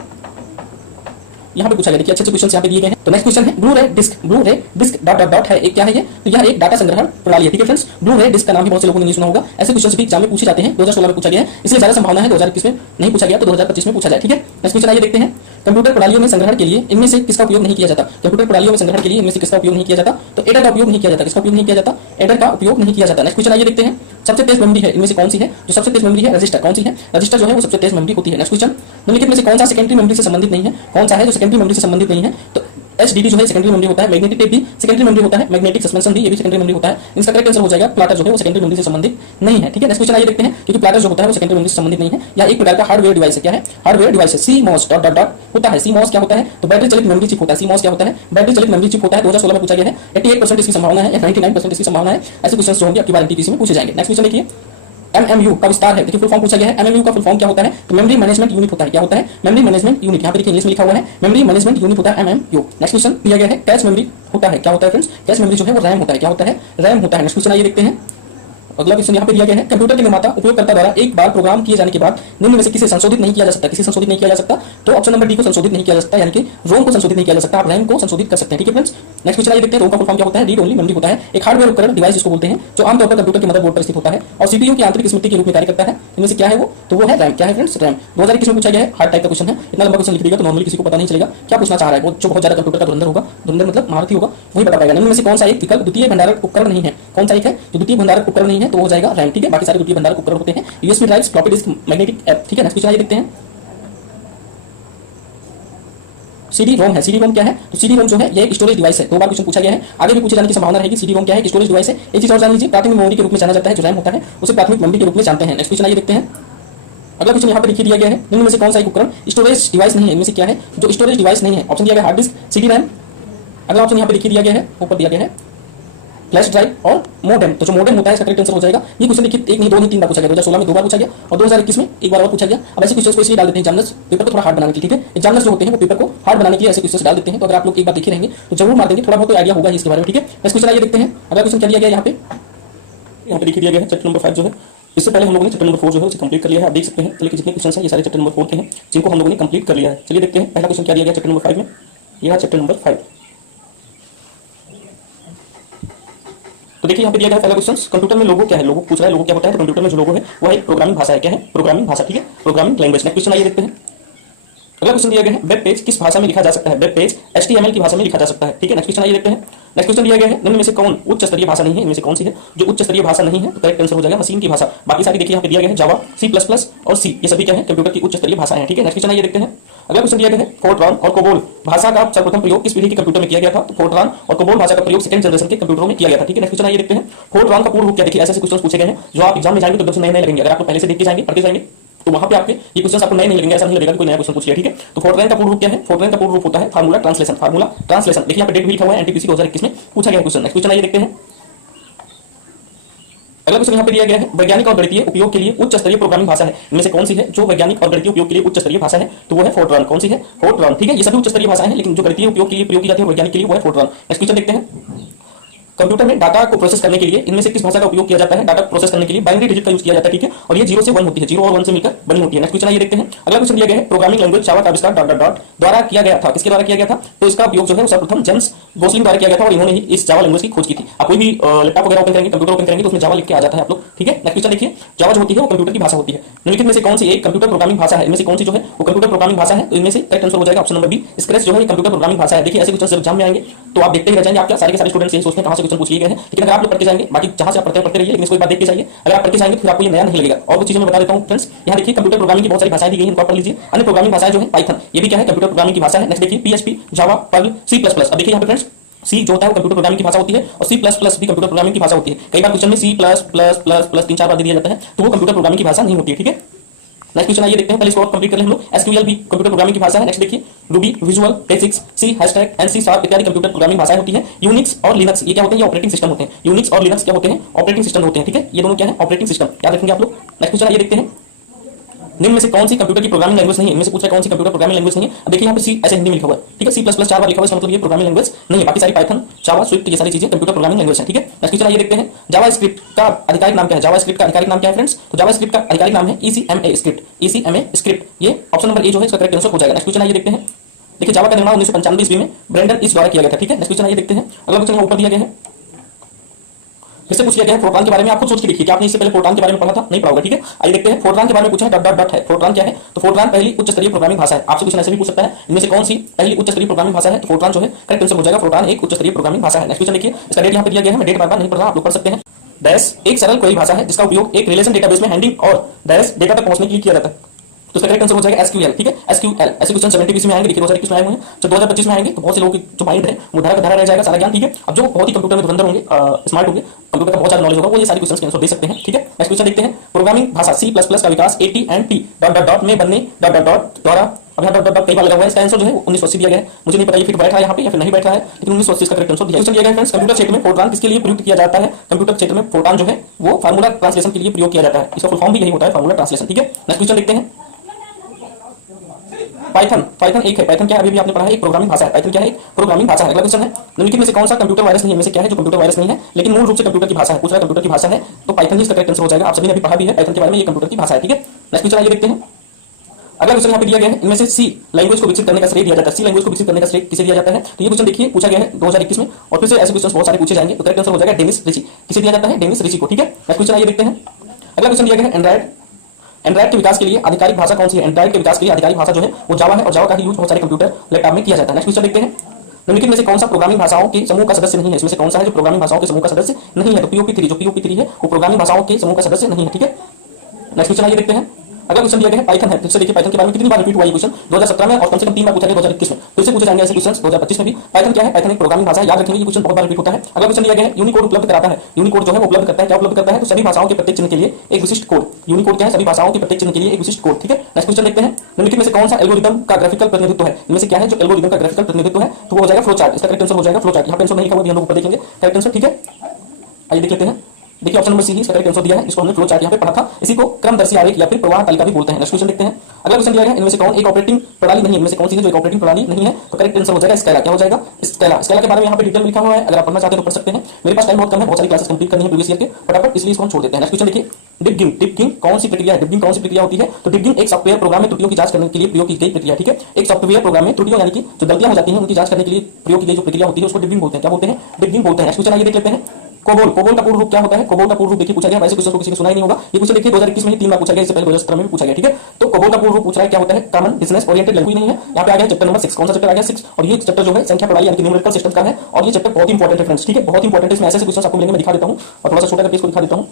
यहाँ पे पूछा गया, देखिए अच्छे क्वेश्चन यहाँ पे दिए गए हैं। तो नेक्स्ट क्वेश्चन है ब्लू रे डिस्क डॉट डॉट डॉट है, एक क्या है ये, तो यह एक डाटा संग्रहण प्रणाली है, ठीक है फ्रेंड्स। ब्लू रे डिस्क का नाम भी बहुत से लोगों ने नहीं सुना होगा, ऐसे क्वेश्चन भी एग्जाम में पूछे जाते हैं। 2016 में पूछा गया है, इसलिए ज्यादा संभावना है 2021 में नहीं पूछा गया तो 2025 में पूछा जाए, ठीक है। नेक्स्ट क्वेश्चन आइए देखते हैं, कंप्यूटर प्रणालियों में संग्रहण के लिए इनमें से किसका उपयोग नहीं किया जाता। कंप्यूटर प्रणालियों में संग्रहण के लिए इनमें से किसका उपयोग नहीं किया जाता, तो एडर का उपयोग नहीं किया जाता। किसका उपयोग नहीं किया जाता, एडर का उपयोग नहीं किया जाता। नेक्स्ट क्वेश्चन आइए देखते हैं, सबसे तेज मेमोरी है इनमें से कौन सी है, जो सबसे तेज मेमोरी है रजिस्टर, कौन सी है, रजिस्टर जो है वो सबसे तेज मेमोरी होती है। नेक्स्ट क्वेश्चन, निम्नलिखित में से कौन सा सेकेंडरी मेमोरी से संबंधित नहीं है, कौन सा है जो सेकेंडरी मेमोरी से संबंधित नहीं है, तो एचडीडी जो है सेकेंडरी मेमोरी होता है, मैग्नेटिक टेप भी सेकेंडरी मेमोरी होता है, मैग्नेटिक सस्पेंशन भी ये भी सेकेंडरी मेमोरी होता है। इसका करेक्ट आंसर हो जाएगा प्लाटर जो है वो सेकेंडरी मेमोरी से संबंधित नहीं है, ठीक है। नेक्स्ट क्वेश्चन आइए देखते हैं, क्योंकि प्लाटर जो होता है वो सेकेंडरी मेमोरी से संबंधित नहीं है, या एक प्रकार का हार्डवेयर डिवाइस है, क्या है, हार्डवेयर डिवाइस है। सीमॉस डॉट डॉट डॉट होता है, सीमॉस क्या होता है, तो बैटरी चलित मेमोरी चिप होता है। सीमॉस क्या होता है, बैटरी चलित मेमोरी चिप होता है। 2016 में पूछा गया है, 88% इसकी संभावना है या 99% इसकी संभावना है। ऐसे क्वेश्चन जो होंगे आपकी बार एमटीपीसी में पूछे जाएंगे। नेक्स्ट क्वेश्चन देखिए, एमएमयू का विस्तार है, देखिए फुल फॉर्म पूछा गया है। एमएमयू का फुल फॉर्म क्या होता है, तो मेमोरी मैनेजमेंट यूनिट होता है। क्या होता है, मेमोरी मैनेजमेंट यूनिट, यहाँ पे देखिए इंग्लिश में लिखा हुआ है, मेमोरी मैनेजमेंट यूनिट होता है एमएमयू। नेक्स्ट क्वेश्चन दिया गया है, कैश मेमोरी होता है, क्या होता है फ्रेंड्स, कैश मेमोरी जो है वो रैम होता है। क्या होता है, रैम होता है। नेक्स्ट क्वेश्चन आइए देखते हैं, अगला क्वेश्चन यहाँ पे दिया गया है, कंप्यूटर के निर्माता उपयोगकर्ता द्वारा एक बार प्रोग्राम किए जाने के बाद निम्न में से किसे संशोधित नहीं किया जा सकता, किसे संशोधित नहीं किया जा सकता, तो ऑप्शन नंबर डी को संशोधित नहीं किया जा सकता, यानी कि रोम को संशोधित नहीं किया जा सकता, आप रैम को संशोधित कर सकते हैं, ठीक है फ्रेंड्स। नेक्स्ट क्वेश्चन आइए देखते हैं, रोम का फुल फॉर्म क्या होता है, रीड ओनली मेमोरी होता है, एक हार्डवेयर उपकरण डिवाइस जिसको बोलते हैं, जो आमतौर पर कंप्यूटर के मदरबोर्ड पर स्थित होता है और सीपीयू की आंतरिक स्मृति के रूप में कार्य करता है। इनमें से क्या है वो, तो वो है रैम। क्या है फ्रेंड्स, रैम। 2021 में पूछा गया है, हार्ड टाइप का क्वेश्चन है, इतना लंबा क्वेश्चन लिख दिएगा तो नॉर्मली किसी को पता नहीं चलेगा क्या पूछना चाह रहा है। वो जो बहुत ज्यादा कंप्यूटर का धुरंधर होगा, धुरंधर मतलब महारथी होगा, वही बता पाएगा। निम्न में से कौन सा एक विकल्प द्वितीय भंडारण उपकरण नहीं है, कौन सा एक है जो द्वितीय भंडारण उपकरण नहीं है, तो वो जाएगा रैम, ठीक है। बाकी सारे द्वितीय भंडारण उपकरण होते हैं USB drives, floppy disk, magnetic app, ठीक है। नेक्स्ट क्वेश्चन आइए देखते हैं, सीडी रोम है। सीडी रोम क्या है, तो सीडी रोम जो है ये एक स्टोरेज डिवाइस है। दो बार क्वेश्चन पूछा गया है, आगे भी पूछे जाने की संभावना रहेगी। सीडी रोम क्या है, स्टोरेज डिवाइस है। एक चीज और जान लीजिए, प्राथमिक मेमोरी के रूप में जाना जाता है, जो रैम होता है उसे प्राथमिक मेमोरी के रूप में जानते हैं। नेक्स्ट क्वेश्चन आइए देखते हैं, अगला क्वेश्चन यहाँ पे लिखी दिया गया है, निम्न में से कौन सा एक उपकरण स्टोरेज डिवाइस नहीं है, इनमें से क्या है जो स्टोरेज डिवाइस नहीं है। ऑप्शन दिया गया हार्ड डिस्क, सीडी रैम। अगला ऑप्शन यहाँ पे लिखी दिया गया है, ऊपर दिया गया है फ्लैश ड्राइव और मोडेम। तो जो मोडेम होता है इसका करेक्ट आंसर हो जाएगा। ये क्वेश्चन देखिए एक नहीं दो नहीं तीन बार पूछा गया, 2016 में दो बार पूछा गया और 2021 में एक बार और पूछा गया। अब ऐसे क्वेश्चन को इसलिए डाल देते हैं एग्जामिनर्स पेपर को थोड़ा हार्ड बनाने के लिए, ठीक है। एग्जामिनर्स जो होते हैं वो पेपर को हार्ड बनाने के लिए ऐसे क्वेश्चन डाल देते हैं। तो अगर आप लोग एक बार देखे रहेंगे तो जरूर मार देंगे, थोड़ा बहुत आइडिया होगा इसके बारे में, ठीक है। नेक्स्ट क्वेश्चन आइए देखते हैं, अगला क्वेश्चन क्या दिया गया यहाँ पे लिख दिया गया है चैप्टर नंबर 5 जो है, इससे पहले हम लोगों ने चैप्टर नंबर 4 जो है उसे कंप्लीट कर लिया है। आप देख सकते हैं, चलिए जितने क्वेश्चन हैं ये सारे चैप्टर नंबर 4 के हैं जिनको हम लोगों ने कंप्लीट कर लिया है। चलिए देखते हैं पहला क्वेश्चन क्या दिया गया चैप्टर नंबर 5 में, यह चैप्टर नंबर 5। तो देखिए यहाँ पे दिया गया पहला क्वेश्चन, कंप्यूटर में लोगो क्या है, लोगो पूछ रहा है लोगो क्या होता है। तो कंप्यूटर में जो लोगो है वो एक प्रोग्रामिंग भाषा है। क्या है, प्रोग्रामिंग भाषा, ठीक है, प्रोग्रामिंग लैंग्वेज। नेक्स्ट क्वेश्चन आइए देखते हैं, अगला क्वेश्चन दिया गया है, वेब पेज किस भाषा में लिखा जा सकता है, वेब पेज HTML की भाषा में लिखा जा सकता है, ठीक है। नेक्स्ट क्वेश्चन आइए देखते हैं, नेक्स्ट क्वेश्चन दिया गया है, निम्न में से कौन उच्च स्तरीय भाषा नहीं है, इनमें से कौन सी है जो उच्च स्तरीय भाषा नहीं है, तो करेक्ट आंसर हो जाएगा मशीन की भाषा। बाकी सारी देखिए यहाँ पे दिया गया है जावा, C++ और C, ये सभी क्या है कंप्यूटर की उच्च स्तरीय भाषाएं हैं, ठीक है। नेक्स्ट क्वेश्चन आइए देखते हैं, अगला क्वेश्चन दिया गया है, फोर्ट्रान और कोबोल भाषा का सर्वप्रथम प्रयोग किस पीढ़ी के कंप्यूटर में किया गया था, तो फोर्ट्रान और कोबोल भाषा का प्रयोग सेकंड जनरेशन के कंप्यूटरों में किया गया था, ठीक है। नेक्स्ट क्वेश्चन आइए देखते हैं, फोर्ट्रान का पूर्व रूप क्या, देखिए ऐसे क्वेश्चन पूछे गए हैं जो आप एग्जाम में जाएंगे तो एकदम से नए लगेंगे। अगर आप पहले से देख के जाएंगे, पढ़ते जाएंगे तो वहां पे आपके ये क्वेश्चन आपको नए नहीं लगेंगे, ऐसा नहीं लगेगा कि कोई नया क्वेश्चन पूछ लिया, ठीक है। तो फोर्ट्रान का पूर्व रूप क्या है, फोर्ट्रान का पूर्व रूप होता है फार्मूला ट्रांसलेशन, फार्मूला ट्रांसलेशन। देखिए यहाँ पे डेट भी लिखा हुआ है, एनटीपीसी 2021 में पूछा गया क्वेश्चन। नेक्स्ट क्वेश्चन आइए देखते हैं, अगला क्वेश्चन यहाँ पे दिया गया है, वैज्ञानिक और गणितीय उपयोग के लिए उच्च स्तरीय प्रोग्रामिंग भाषा है, इनमें से कौन सी है जो वैज्ञानिक और गणितीय उपयोग के लिए उच्च स्तरीय भाषा है, तो वो है फोर्ट्रान। कौन सी है, फोर्ट्रान, ठीक है। ये सभी उच्च स्तरीय भाषाएं हैं, लेकिन जो गणितीय उपयोग के लिए प्रयोग की जाती है वैज्ञानिक के लिए वो है फोर्ट्रान। नेक्स्ट क्वेश्चन देखते हैं, कंप्यूटर में डाटा को प्रोसेस करने के लिए इनमें से किस भाषा का उपयोग किया जाता है, डाटा प्रोसेस करने के लिए बाइनरी डिजिट का यूज किया जाता है, ठीक है। और ये 0 से 1 होती है, 0 और 1 से मिलकर बनी होती है। नेक्स्ट क्वेश्चन आइए देखते हैं, अगला क्वेश्चन दिया गया है, प्रोग्रामिंग लैंग्वेज जावा का आविष्कार डॉट डॉट डॉट द्वारा किया गया था, किसके द्वारा किया गया था, तो इसका उपयोग जो है सर्वप्रथम जेम्स गोसलिंग द्वारा किया गया था और इन्होंने ही इस जावा लैंग्वेज की खोज की थी। आप कोई भी लैपटॉप वगैरह ओपन करेंगे, कंप्यूटर ओपन करेंगे तो उसमें जावा लिख के आ जाता है आप लोग, ठीक है। नेक्स्ट क्वेश्चन देखिए, जावा जो होती है वो कंप्यूटर की भाषा होती है। निम्नलिखित में से कौन सी एक कंप्यूटर प्रोग्रामिंग भाषा है, इनमें से कौन सी जो है वो कंप्यूटर प्रोग्रामिंग भाषा है, तो इनमें से करेक्ट आंसर हो जाएगा ऑप्शन नंबर बी, स्क्रैच जो है कंप्यूटर प्रोग्रामिंग भाषा है। देखिए ऐसे क्वेश्चन एग्जाम में आएंगे तो आप देखते ही रह जाएंगे, आपके सारे के सारे स्टूडेंट्स यही सोचते हैं कहां से क्वेश्चन पूछ लिए गए हैं, लेकिन अगर आप लोग पढ़ के जाएंगे, बाकी जहां से आप पढ़ते रहिए, लेकिन इसको एक बात देख के जाइए, अगर आप पढ़ के जाएंगे फिर आपको ये नया नहीं लगेगा। और कुछ चीजें मैं बता देता हूं फ्रेंड्स, यहां देखिए कंप्यूटर प्रोग्रामिंग की बहुत सारी भाषाएं दी गई हैं, इनको पढ़ लीजिए। अन्य प्रोग्रामिंग भाषाएं जो है पाइथन, ये भी क्या है कंप्यूटर प्रोग्रामिंग की भाषा है। नेक्स्ट देखिए PHP, जावा, पर्ल, C++। अब देखिए यहां पे फ्रेंड्स C जो होता है वो कंप्यूटर प्रोग्रामिंग की भाषा होती है और C++ भी कंप्यूटर प्रोग्रामिंग की भाषा होती है। कई बार क्वेश्चन में C++++ 3-4 बार दे दिया जाता है, तो वो कंप्यूटर प्रोग्रामिंग की भाषा नहीं होती है, ठीक है। नेक्स्ट क्वेश्चन आइए देखते हैं, पहले इसको कंप्लीट कर लें हम लोग। SQL भी कंप्यूटर प्रोग्रामिंग की भाषा है। नेक्स्ट देखिए, Ruby, visual basics, C hashtag and C# इत्यादि कंप्यूटर प्रोग्रामिंग भाषाएं होती हैं। यूनिक्स और लिनक्स ये क्या होते हैं, ये ऑपरेटिंग सिस्टम होते हैं। यूनिक्स और लिनक्स क्या होते हैं, ऑपरेटिंग सिस्टम होते हैं, ठीक है। ये दोनों क्या है, ऑपरेटिंग सिस्टम, याद रखेंगे आप लोग। नेक्स्ट क्वेश्चन आइए देखते हैं, निम्न में से कौन सी कंप्यूटर की प्रोग्रामिंग लैंग्वेज नहीं है, इनमें से पूछा है कौन सी कंप्यूटर प्रोग्रामिंग लैंग्वेज नहीं है। अब देखिए यहाँ पे C ऐसे हिंदी में लिखा हुआ है, ठीक है। C++ 4 बार लिखा हुआ है, इसका मतलब ये प्रोग्रामिंग लैंग्वेज नहीं है। बाकी सारी पाइथन, जावा, स्विफ्ट ये सारी चीजें कंप्यूटर प्रोग्रामिंग लैंग्वेज है, ठीक है। नेक्स्ट क्वेश्चन आइए देखते हैं, जावा स्क्रिप्ट का आधिकारिक नाम क्या है, जावा स्क्रिप्ट का आधिकारिक नाम क्या है फ्रेंड्स, तो जावा स्क्रिप्ट का आधिकारिक नाम है ECMA स्क्रिप्ट, ECMA स्क्रिप्ट। ये ऑप्शन नंबर ए जो है इसका करेक्ट आंसर हो जाएगा। नेक्स्ट क्वेश्चन आइए देखते हैं, देखिए जावा का निर्माण 1995 ईस्वी में ब्रेंडन इस द्वारा किया गया था। ठीक है, नेक्स्ट क्वेश्चन आइए देखते हैं। अगला क्वेश्चन ऊपर दिया गया है, फिर से पूछ लिया गया है फोरट्रान के बारे में। आप खुद सोच के देखिए कि आपने इससे पहले फोरट्रान के बारे में पढ़ा था, नहीं पढ़ा होगा। ठीक है, आइए देखते हैं। फोरट्रान के बारे में पूछा है, डॉट डॉट डॉट है। फोरट्रान क्या है? तो फोरट्रान पहली उच्च स्तरीय प्रोग्रामिंग भाषा है। आपसे क्वेश्चन ऐसे भी पूछ सकता है, इनमें से कौन सी पहली उच्च स्तरीय प्रोग्रामिंग भाषा है? तो फोरट्रान जो है करेक्ट आंसर हो जाएगा। फोरट्रान एक उच्च स्तरीय प्रोग्रामिंग भाषा है। नेक्स्ट क्वेश्चन देखिए, इसका डेट यहाँ पे दिया गया है, मैं डेट बार बार नहीं पढ़ रहा, आप लोग पढ़ सकते हैं। डैश एक सरल क्वेरी भाषा है जिसका उपयोग एक रिलेशन डेटाबेस में हैंडलिंग और डैश डेटा तक पहुंचने के लिए किया जाता है। तो इसका करेक्ट आंसर हो जाएगा एसक्यूएल। ठीक है, एसक्यूएल। ऐसे क्वेश्चन 70 में आएंगे, देखिए 2021 में आए हुए हैं, जब 2025 में आएंगे तो बहुत से लोगों की जो माइंड है वो धारा का धारा रह जाएगा, सारा ज्ञान। ठीक है, अब जो बहुत ही कंप्यूटर में धुरंधर होंगे, स्मार्ट होंगे, कंप्यूटर का बहुत ज्यादा नॉलेज होगा, वो ये सारे क्वेश्चन के आंसर दे सकते हैं। ठीक है, नेक्स्ट क्वेश्चन देखते हैं। प्रोग्रामिंग भाषा C++ का विकास AT&T डॉट डॉट डॉट में बनने डॉट डॉट डॉट द्वारा, अब यहाँ डॉट डॉट डॉट कई बार लगा हुआ है, इसका आंसर जो है 1980 दिया गया है। मुझे नहीं पता ये फिट बैठा है यहाँ पे या फिर नहीं बैठा है, लेकिन 1980 का करेक्ट आंसर दिया है। फ्रेंड्स, कंप्यूटर क्षेत्र में फोरट्रान किसके लिए प्रयुक्त किया जाता है? कंप्यूटर क्षेत्र में फोरट्रान जो है वो फार्मूला ट्रांसलेशन के लिए प्रयोग किया जाता है। इसका फुल फॉर्म भी यही होता है, फार्मूला ट्रांसलेशन। ठीक है, नेक्स्ट क्वेश्चन देखते हैं। पाइथन। पाइथन एक है, पाइथन क्या है? अभी भी आपने पढ़ा है, एक प्रोग्रामिंग भाषा है। पाइथन क्या है? एक प्रोग्रामिंग भाषा है। अगला क्वेश्चन है, निम्नलिखित में से कौन सा कंप्यूटर वायरस नहीं है? में से क्या है जो कंप्यूटर वायरस नहीं है लेकिन मूल रूप से कंप्यूटर की भाषा है? पूछ रहा है कंप्यूटर की भाषा है, तो पाइथन ही इसका करेक्ट आंसर हो जाएगा। आप सभी ने अभी पढ़ा भी है पाइथन के बारे में, ये कंप्यूटर की भाषा है। ठीक है, नेक्स्ट क्वेश्चन आइए देखते हैं। अगला क्वेश्चन यहाँ पे दिया गया है, इनमें से सी लैंग्वेज को विकसित करने का श्रेय दिया जाता है। सी लैंग्वेज को विकसित करने का श्रेय किसे दिया जाता है? तो ये क्वेश्चन देखिए पूछा गया है 2021 में, और फिर से ऐसे क्वेश्चन बहुत सारे पूछे जाएंगे, तो करेक्ट आंसर हो जाएगा डेनिस रिची। किसे दिया जाता है? डेनिस रिची को। ठीक है, नेक्स्ट क्वेश्चन आइए देखते हैं। अगला क्वेश्चन दिया गया है एंड्रॉइड। एंड्रॉइड के विकास के लिए आधिकारिक भाषा कौन सी है? एंड्रॉइड के विकास के लिए आधिकारिक भाषा जो है वो जावा है, और जावा का ही यूज बहुत सारे कंप्यूटर लैपटॉप में किया जाता है। नेक्स्ट क्वेश्चन देखते हैं। निम्नलिखित में से कौन सा प्रोग्रामिंग भाषाओं के समूह का सदस्य नहीं है? इसमें से कौन सा है जो प्रोग्रामिंग भाषाओं के समूह का सदस्य नहीं है? तो POP3, जो POP3 है वो प्रोग्रामिंग भाषाओं के समूह का सदस्य नहीं है। ठीक है, नेक्स्ट क्वेश्चन आइए देखते हैं। अगला क्वेश्चन दिया गया है पाइथन है। फिर से देखिए पाइथन के बारे में कितनी बार रिपीट हुआ ये क्वेश्चन? 2017 में और कम से कम 3 बार पूछा गया 2021 में, फिर से पूछे जाएंगे ऐसे क्वेश्चन 2025 में भी। पाइथन क्या है? पाइथन एक प्रोग्रामिंग भाषा है, याद रखेंगे ये क्वेश्चन बहुत बार रिपीट होता है। अगला क्वेश्चन दिया गया है, यूनिकोड उपलब्ध कराता है। यूनिकोड जो है वो उपलब्ध करता है, क्या उपलब्ध करता है? तो सभी भाषाओं के प्रत्येक चिन्ह के लिए एक विशिष्ट कोड। यूनिकोड क्या है? सभी भाषाओं के प्रत्येक चिन्ह के लिए एक विशिष्ट कोड। ठीक है, नेक्स्ट क्वेश्चन देखते हैं। निम्नलिखित में से कौन सा एल्गोरिदम का ग्राफिकल प्रतिनिधित्व है? इनमें से क्या है जो एल्गोरिदम का ग्राफिकल प्रतिनिधित्व है? तो वो हो जाएगा फ्लो चार्ट। इसका करेक्ट आंसर हो जाएगा फ्लो चार्ट। यहाँ पे आंसर नहीं लिखा हुआ, हम लोग ऊपर देखेंगे करेक्ट आंसर। ठीक है, आइए देख लेते हैं। देखिए ऑप्शन नंबर सी ही इसका करेक्ट आंसर दिया है, इसको हमने फ्लो चार्ट यहाँ पे पढ़ा था। इसी को क्रमदर्शी आरेख या फिर प्रवाह तालिका भी बोलते हैं। नेक्स्ट क्वेश्चन देखते हैं। अगला क्वेश्चन दिया गया है, इनमें से कौन एक ऑपरेटिंग प्रणाली नहीं है? इनमें से कौन सी है जो एक ऑपरेटिंग प्रणाली नहीं है? तो करेक्ट आंसर हो जाएगा स्केला। क्या हो जाएगा? स्केला। स्केला के बारे में यहाँ पे डिटेल में लिखा हुआ है, अगर आप पढ़ना चाहते हैं तो पढ़ सकते हैं। मेरे पास टाइम बहुत कम है, बहुत सारी क्लासेस कंप्लीट करनी है प्रीवियस ईयर के, फटाफट इसलिए इसको हम छोड़ देते हैं। नेक्स्ट क्वेश्चन देखिए, डिबगिंग। डिबगिंग कौन सी प्रक्रिया है? डिबगिंग कौन सी प्रक्रिया होती है? तो डिबगिंग एक सॉफ्टवेयर प्रोग्राम में त्रुटियों की जांच करने के लिए प्रयोग की गई प्रक्रिया। ठीक है, एक सॉफ्टवेयर प्रोग्राम में त्रुटियों यानी कि जो गलतियां हो जाती हैं उनकी जांच करने के लिए प्रयोग की गई जो प्रक्रिया होती है उसको डिबगिंग बोलते हैं। क्या बोलते हैं? डिबगिंग बोलते हैं। नेक्स्ट क्वेश्चन आइए देख लेते हैं। कोबोल। कोबोल का पूर्ण रूप क्या होता है? कोबोल का पूर्ण रूप देखिए पूछा गया, वैसे क्वेश्चन को किसी ने सुना ही नहीं होगा। ये क्वेश्चन देखिए 2021 में ही 3 बार पूछा गया, इससे पहले 2017 में भी पूछा गया। ठीक है, तो कोबोल का पूर्ण रूप पूछ रहा है क्या होता है? कॉमन बिजनेस ओरिएंटेड लैंग्वेज नहीं है। यहाँ पे आ गया चैप्टर नंबर 6। कौन सा चैप्टर आ गया? 6। और ये चैप्टर जो है संख्या प्रणाली यानी कि न्यूमेरिकल सिस्टम का है, और ये चैप्टर बहुत इंपॉर्टेंट है फ्रेंड्स। ठीक है, बहुत इंपॉर्टेंट है। इसमें ऐसे क्वेश्चन आपको मिलेंगे, मैं दिखा देता हूँ और थोड़ा सा छोटा करके इसको दिखा देता हूँ।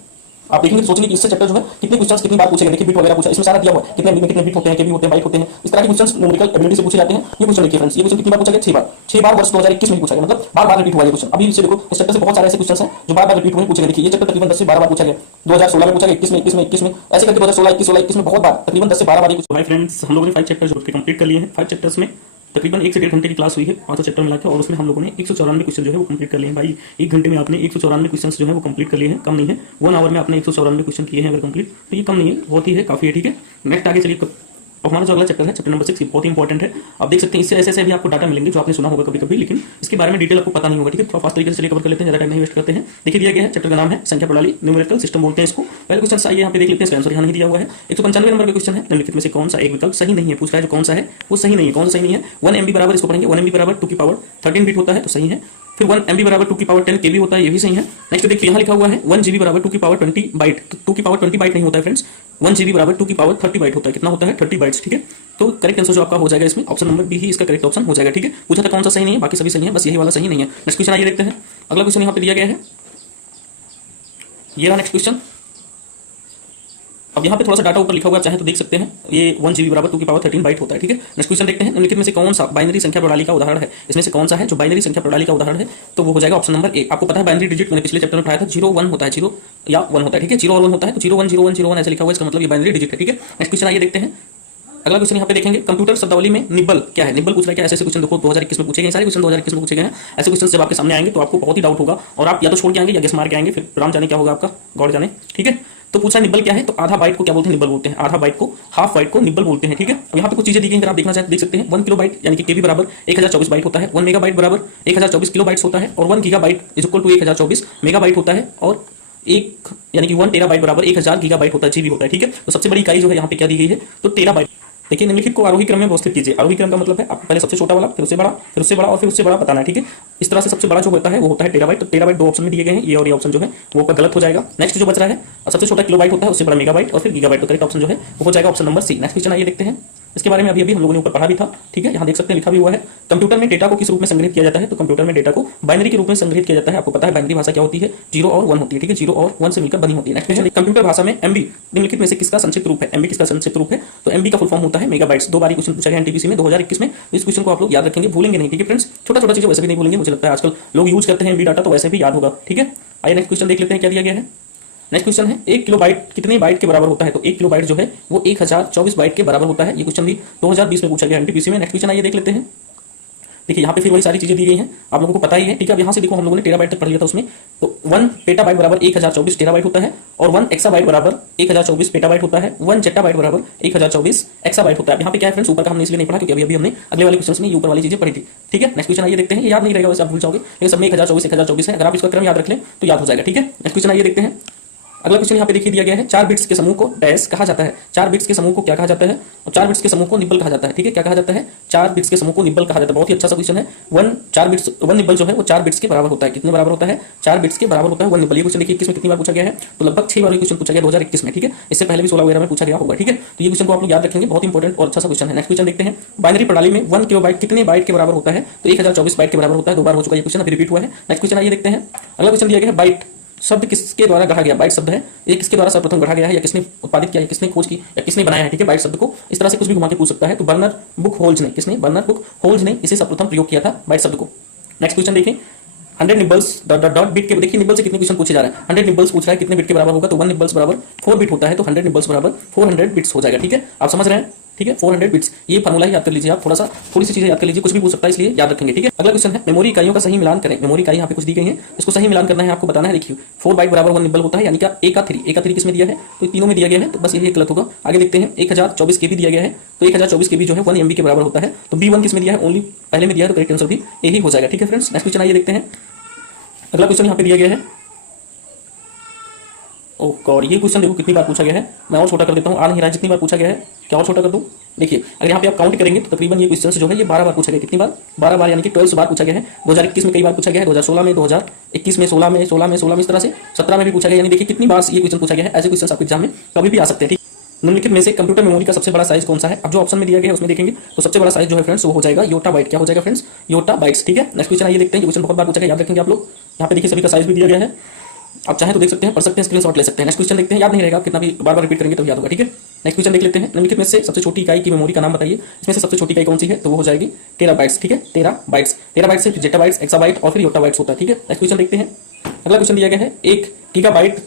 आप देखेंगे सोचेंगे कि इससे चैप्टर जो है कितने क्वेश्चंस कितनी बार पूछे गए। देखिए बिट वगैरह पूछा, इसमें सारा दिया हुआ है, कितने कितने बिट होते हैं, केबी होते हैं, बाइट होते हैं, इस तरह के क्वेश्चंस न्यूमेरिकल एबिलिटी से पूछे जाते हैं। ये क्वेश्चन देखिए फ्रेंड्स, ये क्वेश्चन कितनी बार पूछा गया? 6 बार। 6 बार वर्ष 2021 में पूछा गया, मतलब बार बार रिपीट हुआ ये क्वेश्चन। अभी इसे देखो, इस चैप्टर से बहुत सारे ऐसे क्वेश्चंस हैं जो बार बार रिपीट हुए पूछे गए। देखिए ये चैप्टर तकरीबन 10 से 12 बार पूछा गया। 2016 में पूछा गया, 21 में, 21 में, 21 में, ऐसे करके 2016, 21, 21 में बहुत बार, तकरीबन 10 से 12 बार। हाय फ्रेंड्स, हम लोगों ने 5 चैप्टर्स कंप्लीट कर लिए हैं। 5 चैप्टर्स में तकरीबन 1 से 1.5 घंटे की क्लास हुई है, 5 चैप्टर मिला के, और उसमें हम लोगों ने 194 क्वेश्चन जो है वो कंप्लीट कर लिए हैं। भाई 1 घंटे में आपने 194 क्वेश्चन जो है वो कंप्लीट कर लिए हैं, कम नहीं है। 1 आवर में आपने 194 क्वेश्चन किए हैं अगर कंप्लीट, तो ये कम नहीं है, बहुत ही है, काफी है। ठीक है, नेक्स्ट आगे चलिए। हमारा जो अगला चैप्टर है, चैप्टर नंबर 6, बहुत ही इंपॉर्टेंट है। आप देख सकते हैं इससे ऐसे भी आपको डाटा मिलेंगे जो आपने सुना होगा कभी कभी, लेकिन इसके बारे में डिटेल आपको पता नहीं होगा। ठीक है, थोड़ा फास्ट तरीके से चलिए कवर कर लेते हैं, ज्यादा टाइम नहीं वेस्ट करते हैं। देखिए दिया गया है, चैप्टर का नाम है संख्या प्रणाली, न्यूमेरिकल सिस्टम बोलते हैं इसको। पहले क्वेश्चन आइए यहाँ पे देख लेते हैं, इसका आंसर यहाँ नहीं दिया हुआ है। 195 नंबर का क्वेश्चन है, निम्नलिखित में से कौन सा एक विकल्प सही नहीं है? पूछ रहा है जो कौन सा है वो सही नहीं है। कौन सा सही नहीं है? 1 MB बराबर, इसको पढ़ेंगे, 1 MB बराबर 2 की पावर 13 बिट होता है, तो सही है। फिर 1 MB बराबर 2 की पावर 10 KB होता है, ये भी सही है। नेक्स्ट देखिए यहाँ लिखा हुआ है 1 GB बराबर 2 की पावर 20 बाइट, तो 2 की पावर 20 बाइट नहीं होता है फ्रेंड्स, 1 GB बराबर 2 की पावर 30 बाइट होता है। कितना होता है? 30 बाइट्स। ठीक है, तो करेक्ट आंसर जो आपका हो जाएगा इसमें ऑप्शन नंबर बी ही इसका करेक्ट ऑप्शन हो जाएगा। ठीक है, पूछा था कौन सा सही नहीं है, बाकी सभी सही है, बस यही वाला सही नहीं है। नेक्स्ट क्वेश्चन आइए देखते हैं। अगला क्वेश्चन यहाँ पे दिया गया है, ये रहा नेक्स्ट क्वेश्चन। अब यहाँ पे थोड़ा सा डाटा ऊपर लिखा हुआ है, चाहे तो देख सकते हैं। ये 1 GB बराबर 2 की पावर 13 बाइट होता है। ठीक है, नेक्स्ट क्वेश्चन देखते हैं। निम्नलिखित में से कौन सा बाइनरी संख्या प्रणाली का उदाहरण है? इसमें से कौन सा है जो बाइनरी संख्या प्रणाली का उदाहरण है? तो वो हो जाएगा ऑप्शन नंबर ए। आपको पता है बाइनरी डिजिट मैंने पिछले चैप्टर में पढ़ाया था, 0 1 होता है, 0 या 1 होता है। ठीक है, 0 और 1 होता है, तो 0 1 0 1 0 1 ऐसे लिखा हुआ है, इसका मतलब ये बाइनरी डिजिट है। ठीक है, नेक्स्ट क्वेश्चन आइए देखते हैं। अगला क्वेश्चन यहाँ पे देखेंगे, कंप्यूटर शब्दावली में निब्बल क्या है? निब्बल पूछ रहा है क्या? ऐसे क्वेश्चन देखो 2021 में पूछे गए, सारे क्वेश्चन 2021 में पूछे गए हैं। ऐसे क्वेश्चन जब आपके सामने आएंगे तो आपको बहुत ही डाउट होगा, और आप या तो छोड़ के आएंगे या गेस मार के आएंगे, फिर राम जाने क्या होगा आपका, गॉड जाने। ठीक है, तो पूछा निब्बल क्या है? तो आधा बाइट को क्या बोलते हैं? निब्बल बोलते हैं। आधा बाइट को, हाफ बाइट को निब्बल बोलते हैं। ठीक है, अब यहाँ पे कुछ चीजें दी गई, अगर आप देखना चाहें तो देख सकते हैं। 1 किलोबाइट यानी कि केबी बराबर 1024 बाइट होता है, 1 मेगाबाइट बराबर 1024 किलोबाइट्स होता है, और 1 gigabyte is equal to 1024 megabyte होता है, और एक यानी कि 1 टेराबाइट बराबर 1000 गीगाबाइट होता है, जीबी होता है। ठीक है, तो सबसे बड़ी इकाई जो है यहाँ पे क्या दी गई है? तो टेराबाइट। देखिए निम्नलिखित को आरोही क्रम में व्यवस्थित कीजिए। आरोही क्रम का मतलब है आपको पहले सबसे छोटा वाला, फिर उससे बड़ा, फिर उससे बड़ा और फिर उससे बड़ा बताना है, ठीक है। इस तरह से सबसे बड़ा जो होता है वो होता है टेराबाइट। तो टेराबाइट दो ऑप्शन में दिए गए हैं, ये और ये ऑप्शन जो है वो आपका गलत हो जाएगा। नेक्स्ट जो बच रहा है, सबसे छोटा किलोबाइट होता है, उससे बड़ा मेगाबाइट और फिर गीगाबाइट। तो करेक्ट ऑप्शन जो है वो हो जाएगा option number C. Next question आइए देखते हैं। इसके बारे में अभी अभी हम लोगों ने ऊपर पढ़ा भी था, ठीक है। यहाँ देख सकते हैं लिखा भी हुआ है, कंप्यूटर में डेटा को किस रूप में संग्रहित किया जाता है। तो कंप्यूटर में डेटा को बाइनरी के रूप में संग्रहित किया जाता है। आपको पता है बाइनरी भाषा क्या होती है, 0 और 1 होती है, ठीक है। 0 और 1 से मिलकर बनी होती है। नेक्स्ट क्वेश्चन, कंप्यूटर भाषा में एमबी निम्नलिखित में से किसका संक्षिप्त रूप है। एमबी किसका संक्षिप्त रूप है, तो एमबी का फुल फॉर्म होता है मेगाबाइट्स। दो बार क्वेश्चन पूछा गया एनटीपीसी में 2021 में। इस क्वेश्चन को आप लोग याद रखेंगे, भूलेंगे नहीं, ठीक है फ्रेंड्स। छोटा छोटा चीजें वैसे भी नहीं भूलेंगे, मुझे लगता है आजकल लोग यूज करते हैं एमबी डाटा, तो वैसे भी याद होगा, ठीक है। आइए नेक्स्ट क्वेश्चन देख लेते हैं क्या दिया गया है। नेक्स्ट क्वेश्चन है 1 किलो बाइट कितने बाइट के बराबर होता है। तो 1 किलो बाइट जो है वो 1024 बाइट के बराबर होता है। ये क्वेश्चन भी 2020 में पूछा गया एनटीपीसी में। नेक्स्ट क्वेश्चन आइए देख लेते हैं। देखिए यहाँ पे फिर वही सारी चीजें दी गई हैं, आप लोगों को पता ही है, ठीक है। अब यहाँ से देखो हम लोगों ने टेराबाइट तक पढ़ लिया था उसमें। तो 1 पेटाबाइट बराबर 1024 टेराबाइट होता है और 1 एक्साबाइट बराबर 1024 पेटाबाइट होता है। 1 जेटाबाइट बराबर 1024 एक्साबाइट होता है। यहाँ पे क्या है फ्रेंड्स, ऊपर का हमने इसलिए नहीं पढ़ा क्योंकि अभी अभी हमने अगले वाले क्वेश्चन में ये ऊपर वाली चीजें पढ़ी थी, ठीक है। नेक्स्ट क्वेश्चन आइए देखते हैं। ये याद नहीं रहेगा वैसे आप भूल जाओगे, लेकिन सब में 1024 है। अगर आप इसका क्रम याद रख लें तो याद हो जाएगा, ठीक है। नेक्स्ट क्वेश्चन आइए देखते हैं। अगला क्वेश्चन यहाँ पे देखिए दिया गया है, 4 बिट्स के समूह को डैश कहा जाता है। 4 बिट्स के समूह को क्या कहा जाता है, और 4 बिट्स के समूह को निब्बल कहा जाता है, ठीक है। क्या कहा जाता है, 4 बिट्स के समूह को निब्बल कहा जाता है। बहुत ही अच्छा सा क्वेश्चन है। 1 निब्बल जो है वो 4 बिट्स के बराबर होता है। कितने बराबर होता है, 4 बिट्स के बराबर होता है 1 निब्बल। ये क्वेश्चन देखिए किसमें कितनी बार पूछा गया है, तो लगभग 6 बार क्वेश्चन पूछा गया 2021 में, ठीक है। इससे पहले भी 16 वगैरह में पूछा गया होगा, ठीक है। तो ये क्वेश्चन को आप लोग याद रखेंगे, बहुत इंपॉर्टेंट और अच्छा सा क्वेश्चन है। नेक्स्ट क्वेश्चन देखते हैं, बाइनरी प्रणाली में 1 किलोबाइट कितने बाइट के बराबर होता है। तो 1024 बाइट के बराबर होता है। 2 बार हो चुका है ये क्वेश्चन, अभी रिपीट हुआ है। नेक्स्ट क्वेश्चन आइए देखते हैं। अगला क्वेश्चन दिया गया है, बाइट शब्द किसके द्वारा गढ़ा गया। बाइट शब्द है ये किसके द्वारा सर्वप्रथम गढ़ा गया है, या किसने उत्पादित किया, या किसने खोज की, या किसने बनाया है, ठीक है। बाइट शब्द को इस तरह से कुछ भी घुमा के पूछ सकता है। तो बर्नर बुक होल्ज ने, किसने, बर्नर बुक होल्ज ने इसे सर्वप्रथम प्रयोग किया था बाइट शब्द को। नेक्स्ट क्वेश्चन देखिए, 100 nibbles dot dot dot bit के, देखिए निबल से कितने क्वेश्चन पूछे जा रहे हैं। 100 निबल्स पूछ रहा है कितने बिट के बराबर होगा, तो 1 निबल्स बराबर 4 बिट होता है। तो 100 निबल्स बराबर 400 बिट्स हो जाएगा, ठीक है। आप समझ रहे हैं, ठीक है। 400 बिट्स, ये फार्मूला याद कर लीजिए आप, थोड़ी सी चीजें याद कर लीजिए, कुछ भी पूछ सकता है इसलिए याद रखेंगे, ठीक है। अगला क्वेश्चन है, मेमोरी इकाइयों का सही मिलान करें। मेमोरी इकाई यहाँ पे कुछ दी गई है, इसको सही मिलान करना है, आपको बताना है। देखिए 4 बाइट बराबर 1 निबल होता है, यानी कि ए का 3 किसमें दिया है, तो तीनों में दिया गया है, तो बस यही गलत होगा। आगे देखते हैं, 1024 के भी दिया गया है, तो 1024 के भी जो है 1 MB के बराबर होता है। तो B1 किसमें दिया है, ओनली पहले में दिया है, तो करेक्ट आंसर भी यही हो जाएगा, ठीक है फ्रेंड्स। नेक्स्ट क्वेश्चन आइए देखते हैं। अगला क्वेश्चन यहाँ पे दिया गया है, ओह गॉड, ये क्वेश्चन देखो कितनी बार पूछा गया है। मैं और छोटा कर देता हूँ, आ नहीं रहा, जितनी बार पूछा गया है क्या और छोटा कर दूं। देखिए अगर यहाँ पे आप काउंट करेंगे तो तकरीबन ये क्वेश्चन जो है ये 12 बार पूछा गया। कितनी बार, 12 बार, यानी कि 12 बार पूछा गया है। 2021 में कई बार पूछा गया है, 2016 में, 2021 में, 16 में, 16 में, इस तरह से 17 में भी पूछा गया। यानी देखिए कितनी बार ये क्वेश्चन पूछा गया है। ऐसे क्वेश्चन आपके एग्जाम में कभी भी आ सकते हैं, ठीक। निम्नलिखित में से कंप्यूटर मेमोरी का सबसे बड़ा साइज कौन सा है। अब जो ऑप्शन में दिया गया है उसमें देखेंगे तो सबसे बड़ा साइज जो है फ्रेंड्स वो हो जाएगा योटा बाइट। क्या हो जाएगा फ्रेंड्स, योटा बाइट्स, ठीक है। नेक्स्ट क्वेश्चन आइए देखते हैं। क्वेश्चन बहुत बार पूछा गया, याद रखेंगे आप लोग। यहाँ पे देखिए सभी का साइज भी दिया गया है, आप चाहें तो देख सकते हैं, पढ़ सकते हैं, स्क्रीनशॉट ले सकते हैं। नेक्स्ट क्वेश्चन देखते हैं, याद नहीं रहेगा, कितना भी बार बार रिपीट करेंगे तो याद होगा, ठीक है। नेक्स्ट क्वेश्चन देख लेते हैं। निम्नलिखित में से सबसे छोटी इकाई की मेमोरी का नाम बताइए। इसमें से सबसे छोटी इकाई कौन सी है, तो वो हो जाएगी टेराबाइट्स, ठीक है। टेराबाइट्स से जेटाबाइट्स, एक्साबाइट और फिर योटाबाइट्स होता है, ठीक है। नेक्स्ट क्वेश्चन देखते हैं। अगला क्वेश्चन दिया गया है, 1 गीगाबाइट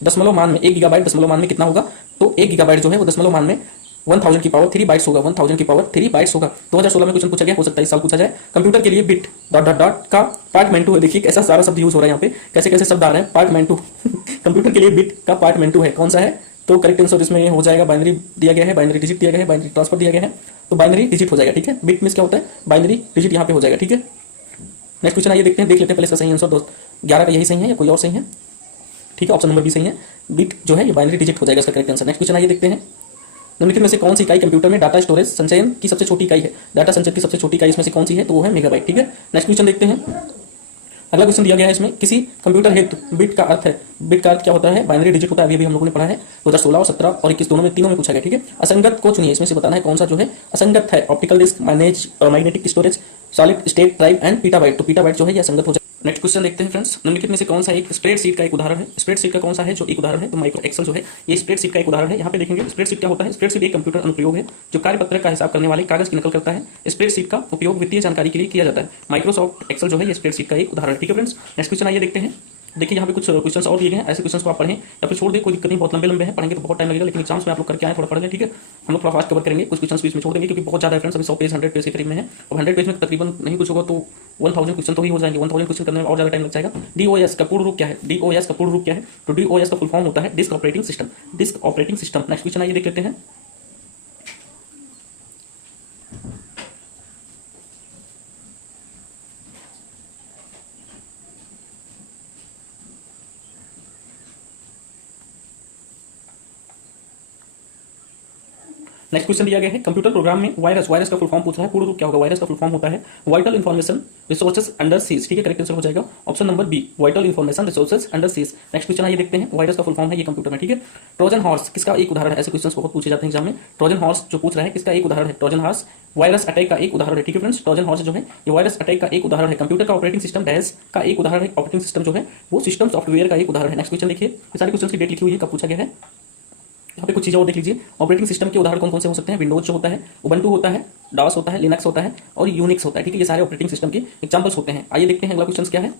दशमलव मान में, 1 गीगाबाइट दशमलव मान में कितना होगा। तो 1 गीगाबाइट जो है वो दशमलव मान में 1000 की पावर 3 बाइट्स होगा। 1000 की पावर 3 बाइट्स होगा। 2016 में क्वेश्चन पूछा गया, हो सकता है इस साल पूछा जाए। कंप्यूटर के लिए बिट डॉट डॉट डॉट का पार्टमेंटू है। देखिए कैसा सारा शब्द यूज हो रहा है यहाँ पे, कैसे कैसे शब्द आ रहे हैं। पार्टमेंटू कंप्यूटर के लिए बिट का पार्टमेंटू है, कौन सा है, तो करेक्ट आंसर इसमें हो जाएगा बाइनरी दिया गया है, बाइनरी डिजिट दिया गया है, बाइनरी ट्रांसफर दिया गया है, तो बाइनरी डिजिट हो जाएगा, ठीक है। बिट मींस क्या होता है, बाइनरी डिजिट यहाँ पे हो जाएगा, ठीक है। नेक्स्ट क्वेश्चन आइए देखते हैं, देख लेते हैं पहले इसका सही आंसर दोस्त। 11 का यही सही है या कोई और सही है, ठीक है। ऑप्शन नंबर बी सही है, बिट जो है ये बाइनरी डिजिट हो जाएगा इसका करेक्ट आंसर। नेक्स्ट क्वेश्चन आइए देखते हैं। निम्नलिखित में से कौन सी इकाई कंप्यूटर में डाटा स्टोरेज संचयन की सबसे छोटी इकाई है। डाटा संचयन की सबसे छोटी इकाई इसमें से कौन सी है, तो वो है मेगाबाइट, ठीक है। नेक्स्ट क्वेश्चन देखते हैं। अगला क्वेश्चन दिया गया है, इसमें किसी कंप्यूटर हेतु बिट का अर्थ है, बिट का अर्थ क्या होता है, बाइनरी डिजिट होता है। अभी हम लोगों ने पढ़ा है 2016 और 17 और 21 दोनों में, तीनों में पूछा गया, ठीक है। असंगत को चुनिए, इसमें से बताना है कौन सा जो है असंगत है। Optical disc, magnetic storage, solid state drive and petabyte. तो पीटाबाइट जो है ये असंगत हो जाए। नेक्स्ट क्वेश्चन देखते हैं फ्रेंड्स। निम्नलिखित में से कौन सा एक स्प्रेडशीट का एक उदाहरण है। स्प्रेडशीट का कौन सा है जो एक उदाहरण है, तो माइक्रो एक्सेल जो है ये स्प्रेडशीट का एक उदाहरण है। यहाँ पे देखेंगे स्प्रेडशीट क्या होता है। स्प्रेडशीट एक कंप्यूटर अनुप्रयोग है जो कार्यपत्र का हिसाब करने वाले कागज की नकल करता है। स्प्रेडशीट का उपयोग वित्तीय जानकारी के लिए किया जाता है। माइक्रोसॉफ्ट एक्सेल जो है ये स्प्रेडशीट का एक उदाहरण है, ठीक है फ्रेंड्स। नेक्स्ट क्वेश्चन आइए देखते हैं। देखिए यहाँ पे कुछ क्वेश्चंस और दिए गए हैं, ऐसे क्वेश्चंस को आप पढ़ें या फिर छोड़ दें, कोई दिक्कत नहीं, बहुत लंबे हैं, पढ़ेंगे तो बहुत टाइम लगेगा, लेकिन एग्जाम्स में आप लोग करके आए, थोड़ा पढ़ लें, ठीक है। हम लोग थोड़ा फास्ट कवर करेंगे, कुछ क्वेश्चंस बीच में छोड़ देंगे क्योंकि बहुत ज्यादा है फ्रेंड्स। अभी 100 पेज 100 पेज के करीब में है, और 100 पेज में तकरीबन नहीं कुछ होगा तो 1000 क्वेश्चन तो ही हो जाएंगे। 1000 क्वेश्चन करने में और ज्यादा टाइम लग जाएगा। डीओएस का पूर्ण रूप क्या है, डीओएस का पूर्ण रूप क्या है, तो डीओएस का फुल फॉर्म होता है disk operating system, disk operating system. Next question आइए देख लेते हैं। नेक्स्ट क्वेश्चन दिया गया है कंप्यूटर प्रोग्राम में वायरस, वायरस का फुल फॉर्म पूछ रहा है, पूर्ण रूप क्या होगा। वायरस का फुल फॉर्म होता है vital information resources under seize, ठीक है, करेक्ट आंसर हो जाएगा option number B, vital information resources under seize. Next question आइए देखते हैं, वायरस का फुल फॉर्म है ये कंप्यूटर में, ठीक है। ट्रोजन हॉर्स किसका एक उदाहरण है, ऐसे क्वेश्चन बहुत पूछे जाते हैं एग्जाम में। ट्रोजन हॉर्स जो पूछ रहा है किसका एक उदाहरण है, ट्रोजन हॉर्स वायरस अटैक का एक उदाहरण है, ठीक है फ्रेंड्स। ट्रोजन हॉर्स जो है ये वायरस अटैक का एक उदाहरण है। कंप्यूटर का ऑपरेटिंग सिस्टम डैश का एक उदाहरण है, ऑपरेटिंग सिस्टम जो है वो सिस्टम सॉफ्टवेयर का एक उदाहरण है। नेक्स्ट क्वेश्चन देखिए, ये सारे क्वेश्चन की डेट लिखी हुई है, कब पूछा गया है। यहाँ पे कुछ चीजें और देख लीजिए, ऑपरेटिंग सिस्टम के उदाहरण कौन कौन से हो सकते हैं। विंडोज जो होता है, उबंटू होता है, डॉस होता है, लिनक्स होता है और यूनिक्स होता है, ठीक है, ये सारे ऑपरेटिंग सिस्टम के एग्जांपल्स होते हैं। आइए देखते हैं अगला क्वेश्चन क्या है।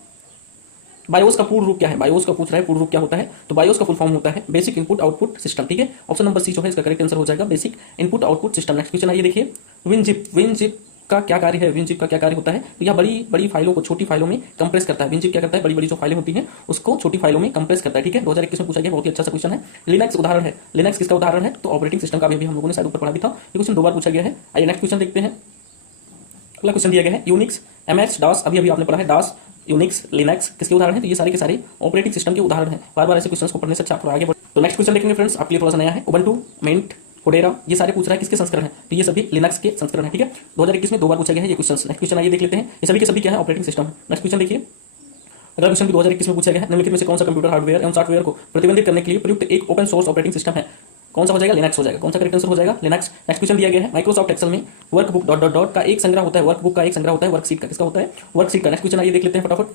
बायोस का पूर्ण रूप क्या है, बायोस का पूछ रहा है पूर्ण रूप क्या होता है। तो बायोस का फुल फॉर्म होता है बेसिक इनपुट आउटपुट सिस्टम, ठीक है, ऑप्शन नंबर सी जो है इसका करेक्ट आंसर हो जाएगा, basic input output system. Next question आइए देखिए, विनजिप, विनजिप का क्या कार्य है, विनजिप का क्या कार्य होता है। तो यह बड़ी बड़ी फाइलों को छोटी फाइलों में कंप्रेस करता है। विनजिप क्या करता है, बड़ी बड़ी जो फाइलें होती हैं उसको छोटी फाइलों में कंप्रेस करता है, ठीक है। 2021 में पूछा गया, बहुत ही अच्छा सा क्वेश्चन है। लिनक्स उदाहरण है, लिनक्स किसका उदाहरण है, तो ऑपरेटिंग सिस्टम का भी हम लोगों ने शायद ऊपर पढ़ा भी था, ये क्वेश्चन 2 बार पूछा गया है। आइए नेक्स्ट क्वेश्चन देखते हैं। अगला क्वेश्चन दिया गया है, यूनिक्स, एमएस, डॉस, अभी अभी आपने पढ़ा है डॉस, यूनिक्स, लिनक्स किसके उदाहरण है, तो ये सारे के सारे ऑपरेटिंग सिस्टम के उदाहरण है। बार बार ऐसे क्वेश्चन को पढ़ने से अच्छा आप आगे बढ़। तो नेक्स्ट क्वेश्चन देखेंगे फ्रेंड्स, आपके लिए थोड़ा सा नया है, उबंटू, मिंट, फोडेरा, ये सारे पूछ रहा है किसके संस्करण है, तो ये सभी लिनक्स के संस्करण है, ठीक है। 2021 में 2 बार पूछा गया है ये क्वेश्चन। नेक्स्ट क्वेश्चन आइए देख लेते हैं, ये सभी के सभी क्या है, ऑपरेटिंग सिस्टम है। नेक्स्ट क्वेश्चन देखिए, अगला क्वेश्चन भी 2021 में पूछा गया है, निम्नलिखित में से कौन सा कंप्यूटर हार्डवेयर एवं सॉफ्टवेयर को प्रतिबंधित करने के लिए प्रयुक्त एक ओपन सोर्स ऑपरेटिंग सिस्टम है। कौन सा हो जाएगा, लिनक्स हो जाएगा। कौन सा करेक्ट आंसर हो जाएगा, लिनक्स। नेक्स्ट क्वेश्चन दिया गया है, माइक्रोसॉफ्ट एक्सेल में वर्कबुक डॉट डॉट डॉट का एक संग्रह होता है, वर्कबुक का एक संग्रह होता है, वर्कशीट का किसका होता है, वर्कशीट का। नेक्स्ट क्वेश्चन आइए देख लेते हैं फटाफट,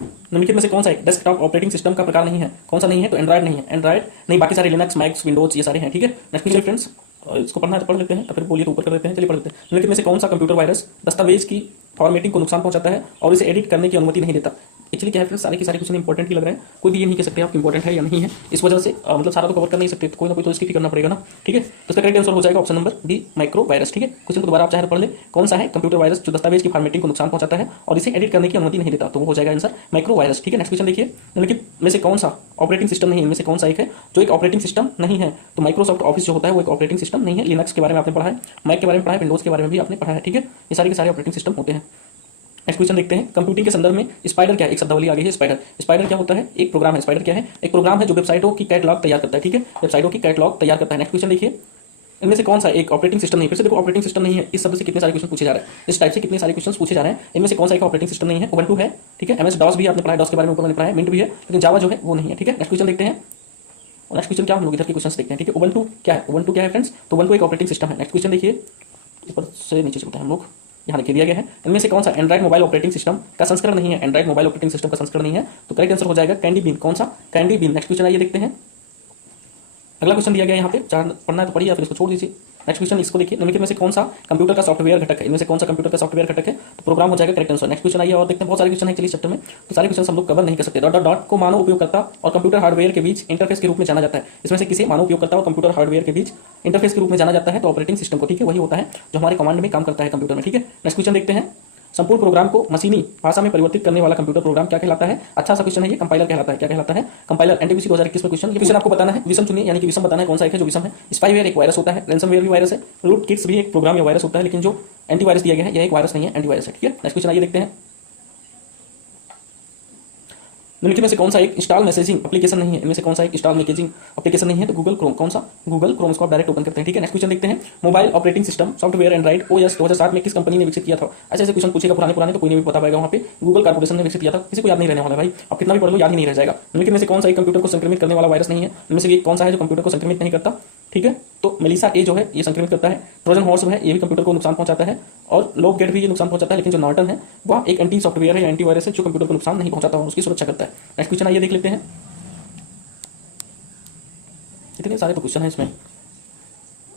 निम्नलिखित में से कौन सा है डेस्कटॉप ऑपरेटिंग सिस्टम का प्रकार नहीं है, कौन सा नहीं है, तो एंड्रॉइड नहीं है, एंड्रॉइड नहीं, बाकी सारे लिनक्स, मैक्स, विंडोज ये सारे हैं, ठीक है। नेक्स्ट क्वेश्चन फ्रेंड्स, इसको पढ़ना है तो पढ़ लेते हैं, फिर बोलिए तो ऊपर कर लेते हैं, चलिए पढ़ लेते हैं। निम्नलिखित में से कौन सा कंप्यूटर वायरस दस्तावेज की फॉर्मेटिंग को नुकसान पहुंचाता है और इसे एडिट करने की अनुमति नहीं देता। एक्चुअली क्या है फ्रेंड्स, सारे के सारे क्वेश्चन इंपॉर्टेंट ही लग रहे हैं, कोई भी ये नहीं कह सकते आप इंपॉर्टेंट है या नहीं है, इस वजह से मतलब सारा तो कवर कर नहीं सकते, तो कोई ना कोई तो इसकी करना पड़ेगा ना, ठीक है। तो इसका करेक्ट आंसर हो जाएगा option number B, micro virus, ठीक है। क्वेश्चन को दोबारा आप चाहे पढ़ ले, कौन सा है कंप्यूटर वायरस जो दस्तावेज की फॉर्मेटिंग को नुकसान पहुंचाता है और इसे एडिट करने की अनुमति नहीं देता, तो वो हो जाएगा आंसर माइक्रो वायरस, ठीक है। नेक्स्ट क्वेश्चन देखिए, निम्नलिखित में से कौन सा ऑपरेटिंग सिस्टम नहीं है, इनमें से कौन सा एक है जो एक ऑपरेटिंग सिस्टम नहीं है, तो माइक्रोसॉफ्ट ऑफिस जो होता है वो एक ऑपरेटिंग सिस्टम नहीं है। लिनक्स के बारे में आपने पढ़ा है, मैक के बारे में पढ़ा है, विंडोज के बारे में भी आपने पढ़ा है, ठीक है, ये सारे के सारे ऑपरेटिंग सिस्टम होते हैं। नेक्स्ट क्वेश्चन देखते हैं, कंप्यूटिंग के संदर्भ में स्पाइडर क्या है, एक शब्दावली आ गई है स्पाइडर। स्पाइडर क्या होता है, एक प्रोग्राम है। स्पाइडर क्या है, एक प्रोग्राम है जो वेबसाइटों की कैटलॉग तैयार करता है, ठीक है, वेबसाइटों की कैटलॉग तैयार करता है। नेक्स्ट क्वेश्चन देखिए, इनमें से कौन सा एक ऑपरेटिंग सिस्टम नहीं, फिर से देखो ऑपरेटिंग सिस्टम नहीं है, इस शब्द से कितने सारे क्वेश्चन पूछे जा रहे हैं, इस टाइप से कितने सारे क्वेश्चन पूछे जा रहे हैं, इनमें से कौन सा एक ऑपरेटिंग सिस्टम नहीं है, उबंटू है, ठीक है, एमएस डॉस भी आपने पढ़ा है, डॉस के बारे में ऊपर मैंने पढ़ा है, मिंट भी है, लेकिन जावा जो है वो नहीं है, ठीक है। नेक्स्ट क्वेश्चन देखते हैं, और नेक्स्ट क्वेश्चन क्या हम लोग इधर के क्वेश्चन देखते हैं, ठीक है। उबंटू क्या है, उबंटू क्या है फ्रेंड्स, तो उबंटू एक ऑपरेटिंग सिस्टम है। नेक्स्ट क्वेश्चन देखिए, ऊपर से नीचे चलते हैं हम लोग, यहाँ लिख दिया गया है, इनमें से कौन सा एंड्रॉइड मोबाइल ऑपरेटिंग सिस्टम का संस्करण नहीं है, एंड्रॉइड मोबाइल ऑपरेटिंग सिस्टम का संस्करण नहीं है, तो करेक्ट आंसर हो जाएगा कैंडी बीन। कौन सा, कैंडी बीन। नेक्स्ट क्वेश्चन आइए देखते हैं, अगला क्वेश्चन दिया गया यहाँ पे, चार पढ़ना है तो पढ़िए या फिर इसको छोड़ दीजिए। नेक्स्ट क्वेश्चन इसको देखिए, निम्नलिखित में से कौन सा कंप्यूटर का सॉफ्टवेयर घटक है, इनमें से कौन सा कंप्यूटर का सॉफ्टवेयर घटक है, तो प्रोग्राम हो जाएगा करेक्ट आंसर। नेक्स्ट क्वेश्चन आइए और देखते हैं, बहुत सारे क्वेश्चन है चलिए चैप्टर में, तो सारे क्वेश्चन हम लोग कवर नहीं कर सकते। डॉट डॉट डॉट को मानव उपयोगकर्ता और कंप्यूटर हार्डवेयर के बीच इंटरफेस के रूप में जाना जाता है, इसमें से किसे मानव उपयोगकर्ता और कंप्यूटर हार्डवेयर के बीच इंटरफेस के रूप में जाना जाता है, तो ऑपरेटिंग सिस्टम को, ठीक है, वही होता है जो हमारे कमांड में काम करता है कंप्यूटर में, ठीक है। नेक्स्ट क्वेश्चन देखते हैं, संपूर्ण प्रोग्राम को मशीनी भाषा में परिवर्तित करने वाला कंप्यूटर प्रोग्राम क्या कहलाता है। अच्छा सा क्वेश्चन है ये, कंपाइलर कहलाता है। क्या कहलाता है, कंपाइलर। एनटीपीसी 2021 में क्वेश्चन, ये क्वेश्चन आपको बताना है, विषम चुनिए, यानी कि विषम बताना है कौन सा एक है जो विषम है। स्पाईवेयर एक वायरस होता है, रैंसमवेयर भी वायरस है, रूट किट्स भी एक प्रोग्राम या वायरस होता है, लेकिन जो एंटीवायरस दिया गया है यह एक वायरस नहीं है, एंटीवायरस है, ठीक है। नेक्स्ट क्वेश्चन आइए देखते हैं, निम्नलिखित में से कौन सा एक इंस्टॉल मैसेजिंग एप्लीकेशन नहीं है, इनमें से कौन सा एक इंस्टॉल मैसेजिंग एप्लीकेशन नहीं है, तो गूगल क्रोम। कौन सा, गूगल क्रोम, इसको आप डायरेक्ट ओपन करते हैं, ठीक है। नेक्स्ट क्वेश्चन देखते हैं, mobile operating system software Android OS 2007 में किस कंपनी ने विकसित किया था। ऐसे ऐसे क्वेश्चन पूछेगा पुराने पुराने, तो कोई नहीं भी पता पाएगा, वहाँ पे गूगल कारपोरेशन ने विकसित किया था, किसी को याद नहीं रहने वाला भाई, आप कितना भी पढ़ लो याद ही नहीं रह जाएगा। निम्नलिखित में से कौन सा एक कंप्यूटर को संक्रमित करने वाला वायरस नहीं है, इनमें से कौन सा है जो कंप्यूटर को संक्रमित नहीं करता, ठीक है, तो मेलिसा ए जो है ये संक्रमित करता है, ट्रोजन हॉर्स है ये भी कंप्यूटर को नुकसान पहुंचाता है, और लोग गेट भी ये नुकसान पहुंचाता है, लेकिन जो नॉर्टन है वह एक एंटी सॉफ्टवेयर है या एंटीवायरस है जो कंप्यूटर को नुकसान नहीं पहुंचाता और उसकी सुरक्षा करता है। नेक्स्ट क्वेश्चन आइए देख लेते हैं, इतने सारे तो क्वेश्चन है इसमें,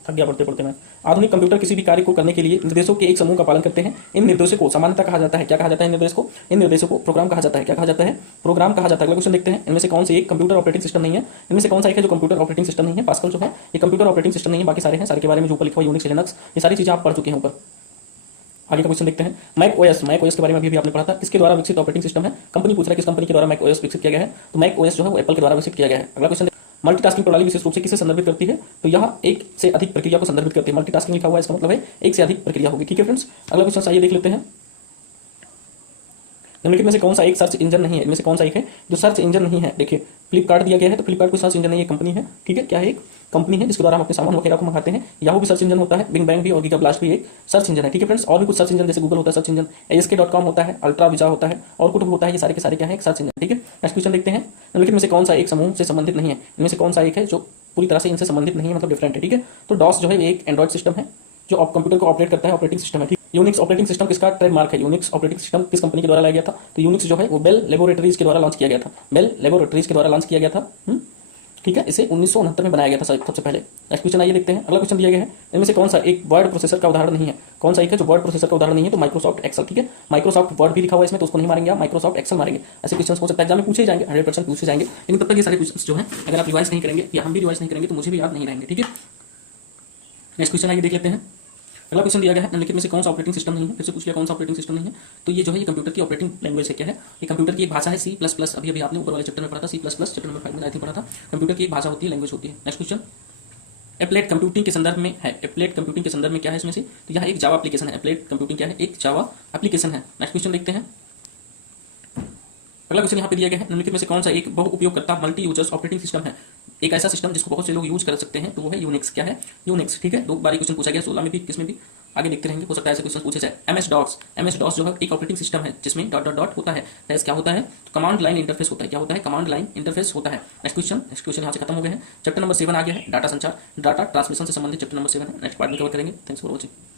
थक गया पढ़ते पढ़ते मैं। आधुनिक कंप्यूटर किसी भी कार्य को करने के लिए निर्देशों के एक समूह का पालन करते हैं, इन निर्देशों को सामान्यतः कहा जाता है, क्या कहा जाता है निर्देश को, इन निर्देशों को प्रोग्राम कहा जाता है, क्या कहा जाता है, प्रोग्राम कहा जाता है। अगला क्वेश्चन देखते हैं, इनमें से कौन से एक कंप्यूटर ऑपरेटिंग सिस्टम नहीं है, इनमें से कौन सा एक है जो कंप्यूटर ऑपरेटिंग सिस्टम नहीं है। पास्कल जो है ये कंप्यूटर ऑपरेटिंग सिस्टम नहीं है, बाकी सारे हैं, सारे के बारे में जो ऊपर लिखा हुआ यूनिक्स, लिनक्स, ये सारी चीजें आप पढ़ चुके हैं ऊपर। आगे का क्वेश्चन देखते हैं, मैक ओएस, मैक ओएस के बारे में अभी आपने पढ़ा था, किसके द्वारा विकसित ऑपरेटिंग सिस्टम है। कंपनी पूछ रहा है किस कंपनी के द्वारा मैक ओएस विकसित किया गया है, तो मैक ओएस जो है वो एप्पल के द्वारा विकसित किया गया है। अगला क्वेश्चन, मल्टीटास्किंग प्रणाली विशेष रूप से किसे संदर्भित करती है, तो यह एक से अधिक प्रक्रिया को संदर्भित करती है। मल्टीटास्किंग लिखा हुआ है, इसका मतलब है एक से अधिक प्रक्रिया होगी, ठीक है फ्रेंड्स। अगला क्वेश्चन आइए देख लेते हैं, निम्नलिखित में से कौन सा एक सर्च इंजन नहीं है, इनमें से कौन सा एक है जो सर्च इंजन नहीं है। देखिए फ्लिपकार्ट दिया गया है, तो फ्लिपकार्ट कोई सर्च इंजन नहीं है, कंपनी है, ठीक है। क्या है, एक कंपनी है जिसके द्वारा हम अपने सामान वगैरह को मंगाते हैं। याहू भी सर्च इंजन होता है, बिंग बैंग भी और गीगा ब्लास्ट भी एक सर्च इंजन है। ठीक है फ्रेंड्स, और भी कुछ सर्च इंजन जैसे गूगल होता है सर्च इंजन, ASK.com होता है, अल्ट्रा विजा होता है और कुछ होता है। ये सारे के सारे क्या है, एक सर्च इंजन। ठीक है, नेक्स्ट क्वेश्चन देखते हैं, निम्नलिखित में से कौन सा एक समूह से संबंधित नहीं है, इनमें से कौन सा एक है जो पूरी तरह से इनसे संबंधित नहीं है, मतलब डिफरेंट है। ठीक है, तो डॉस जो है एक एंड्रॉइड सिस्टम है जो कंप्यूटर को ऑपरेट करता है, ऑपरेटिंग सिस्टम है। ठीक, यूनिक्स ऑपरेटिंग सिस्टम किसका ट्रेडमार्क है, यूनिक्स ऑपरेटिंग सिस्टम किस कंपनी के द्वारा लाया गया था, तो यूनिक्स जो है वो बेल लेबोरेटरीज के द्वारा लॉन्च किया गया था, बेल लेबोरेटरीज के द्वारा लॉन्च किया गया था। ठीक है, इसे 1969 में बनाया गया था सबसे पहले। नेक्स्ट क्वेश्चन आइए देखते हैं, अगला क्वेश्चन दिया गया है, इनमें से कौन सा एक वर्ड प्रोसेसर का उदाहरण नहीं है, कौन सा एक है जो वर्ड प्रोसेसर का उदाहरण नहीं है, तो माइक्रोसॉफ्ट एक्सेल। ठीक है, माइक्रोसॉफ्ट वर्ड भी लिखा हुआ है इसमें, तो उसको नहीं मारेंगे आप, माइक्रोसॉफ्ट एक्सेल मारेंगे। ऐसे क्वेश्चन हो सकता है एग्जाम में पूछे जाएंगे, 100% पूछे जाएंगे, लेकिन तब तक ये सारे क्वेश्चन जो है अगर आप रिवाइज नहीं करेंगे या हम भी रिवाइज नहीं करेंगे तो मुझे भी याद नहीं रहेंगे। ठीक है, नेक्स्ट क्वेश्चन आइए देख लेते हैं, अगला क्वेश्चन दिया गया है, निम्नलिखित में से कौन सा ऑपरेटिंग सिस्टम नहीं है, फिर से पूछ लिया कौन सा ऑपरेटिंग सिस्टम नहीं है, तो ये जो है ये कंप्यूटर की ऑपरेटिंग लैंग्वेज है। क्या है, ये कंप्यूटर की एक भाषा है C++। अभी अभी आपने ऊपर वाले चैप्टर में पढ़ा था C++, चैप्टर नंबर 5 में आई थिंक पढ़ा था। कंप्यूटर की एक भाषा होती है, लैंग्वेज होती है। नेक्स्ट क्वेश्चन, एप्लेट कंप्यूटिंग के संदर्भ में है, एप्लेट कंप्यूटिंग के संदर्भ में क्या है इसमें से, तो यह एक जावा एप्लीकेशन है। एप्लेट कंप्यूटिंग क्या है, एक जावा एप्लीकेशन है। नेक्स्ट क्वेश्चन देखते हैं, अगला क्वेश्चन यहाँ पे दिया गया है, निम्नलिखित में से कौन सा एक बहु उपयोगकर्ता मल्टी यूजर्स ऑपरेटिंग सिस्टम है, एक ऐसा सिस्टम जिसको बहुत से लोग यूज कर सकते हैं, तो वो है यूनिक्स। क्या है, यूनिक्स। ठीक है, दो बारी क्वेश्चन पूछा गया 16 में भी, किसमें भी, आगे देखते रहेंगे, हो सकता है ऐसे क्वेश्चन पूछे जाए। MS डॉस जो है एक ऑपरेटिंग सिस्टम है जिसमें डॉट डॉट डॉट होता है। डैश क्या होता है, तो कमांड लाइन इंटरफेस होता है। क्या होता है, कमांड लाइन इंटरफेस होता है। नेक्स्ट क्वेश्चन यहाँ से खत्म हो गए हैं। चैप्टर नंबर 7 आ गया है, डाटा संचार, डाटा ट्रांसमिशन से संबंधित चैप्टर नंबर 7 है। नेक्स्ट पार्ट में कवर करेंगे। Thanks for watching.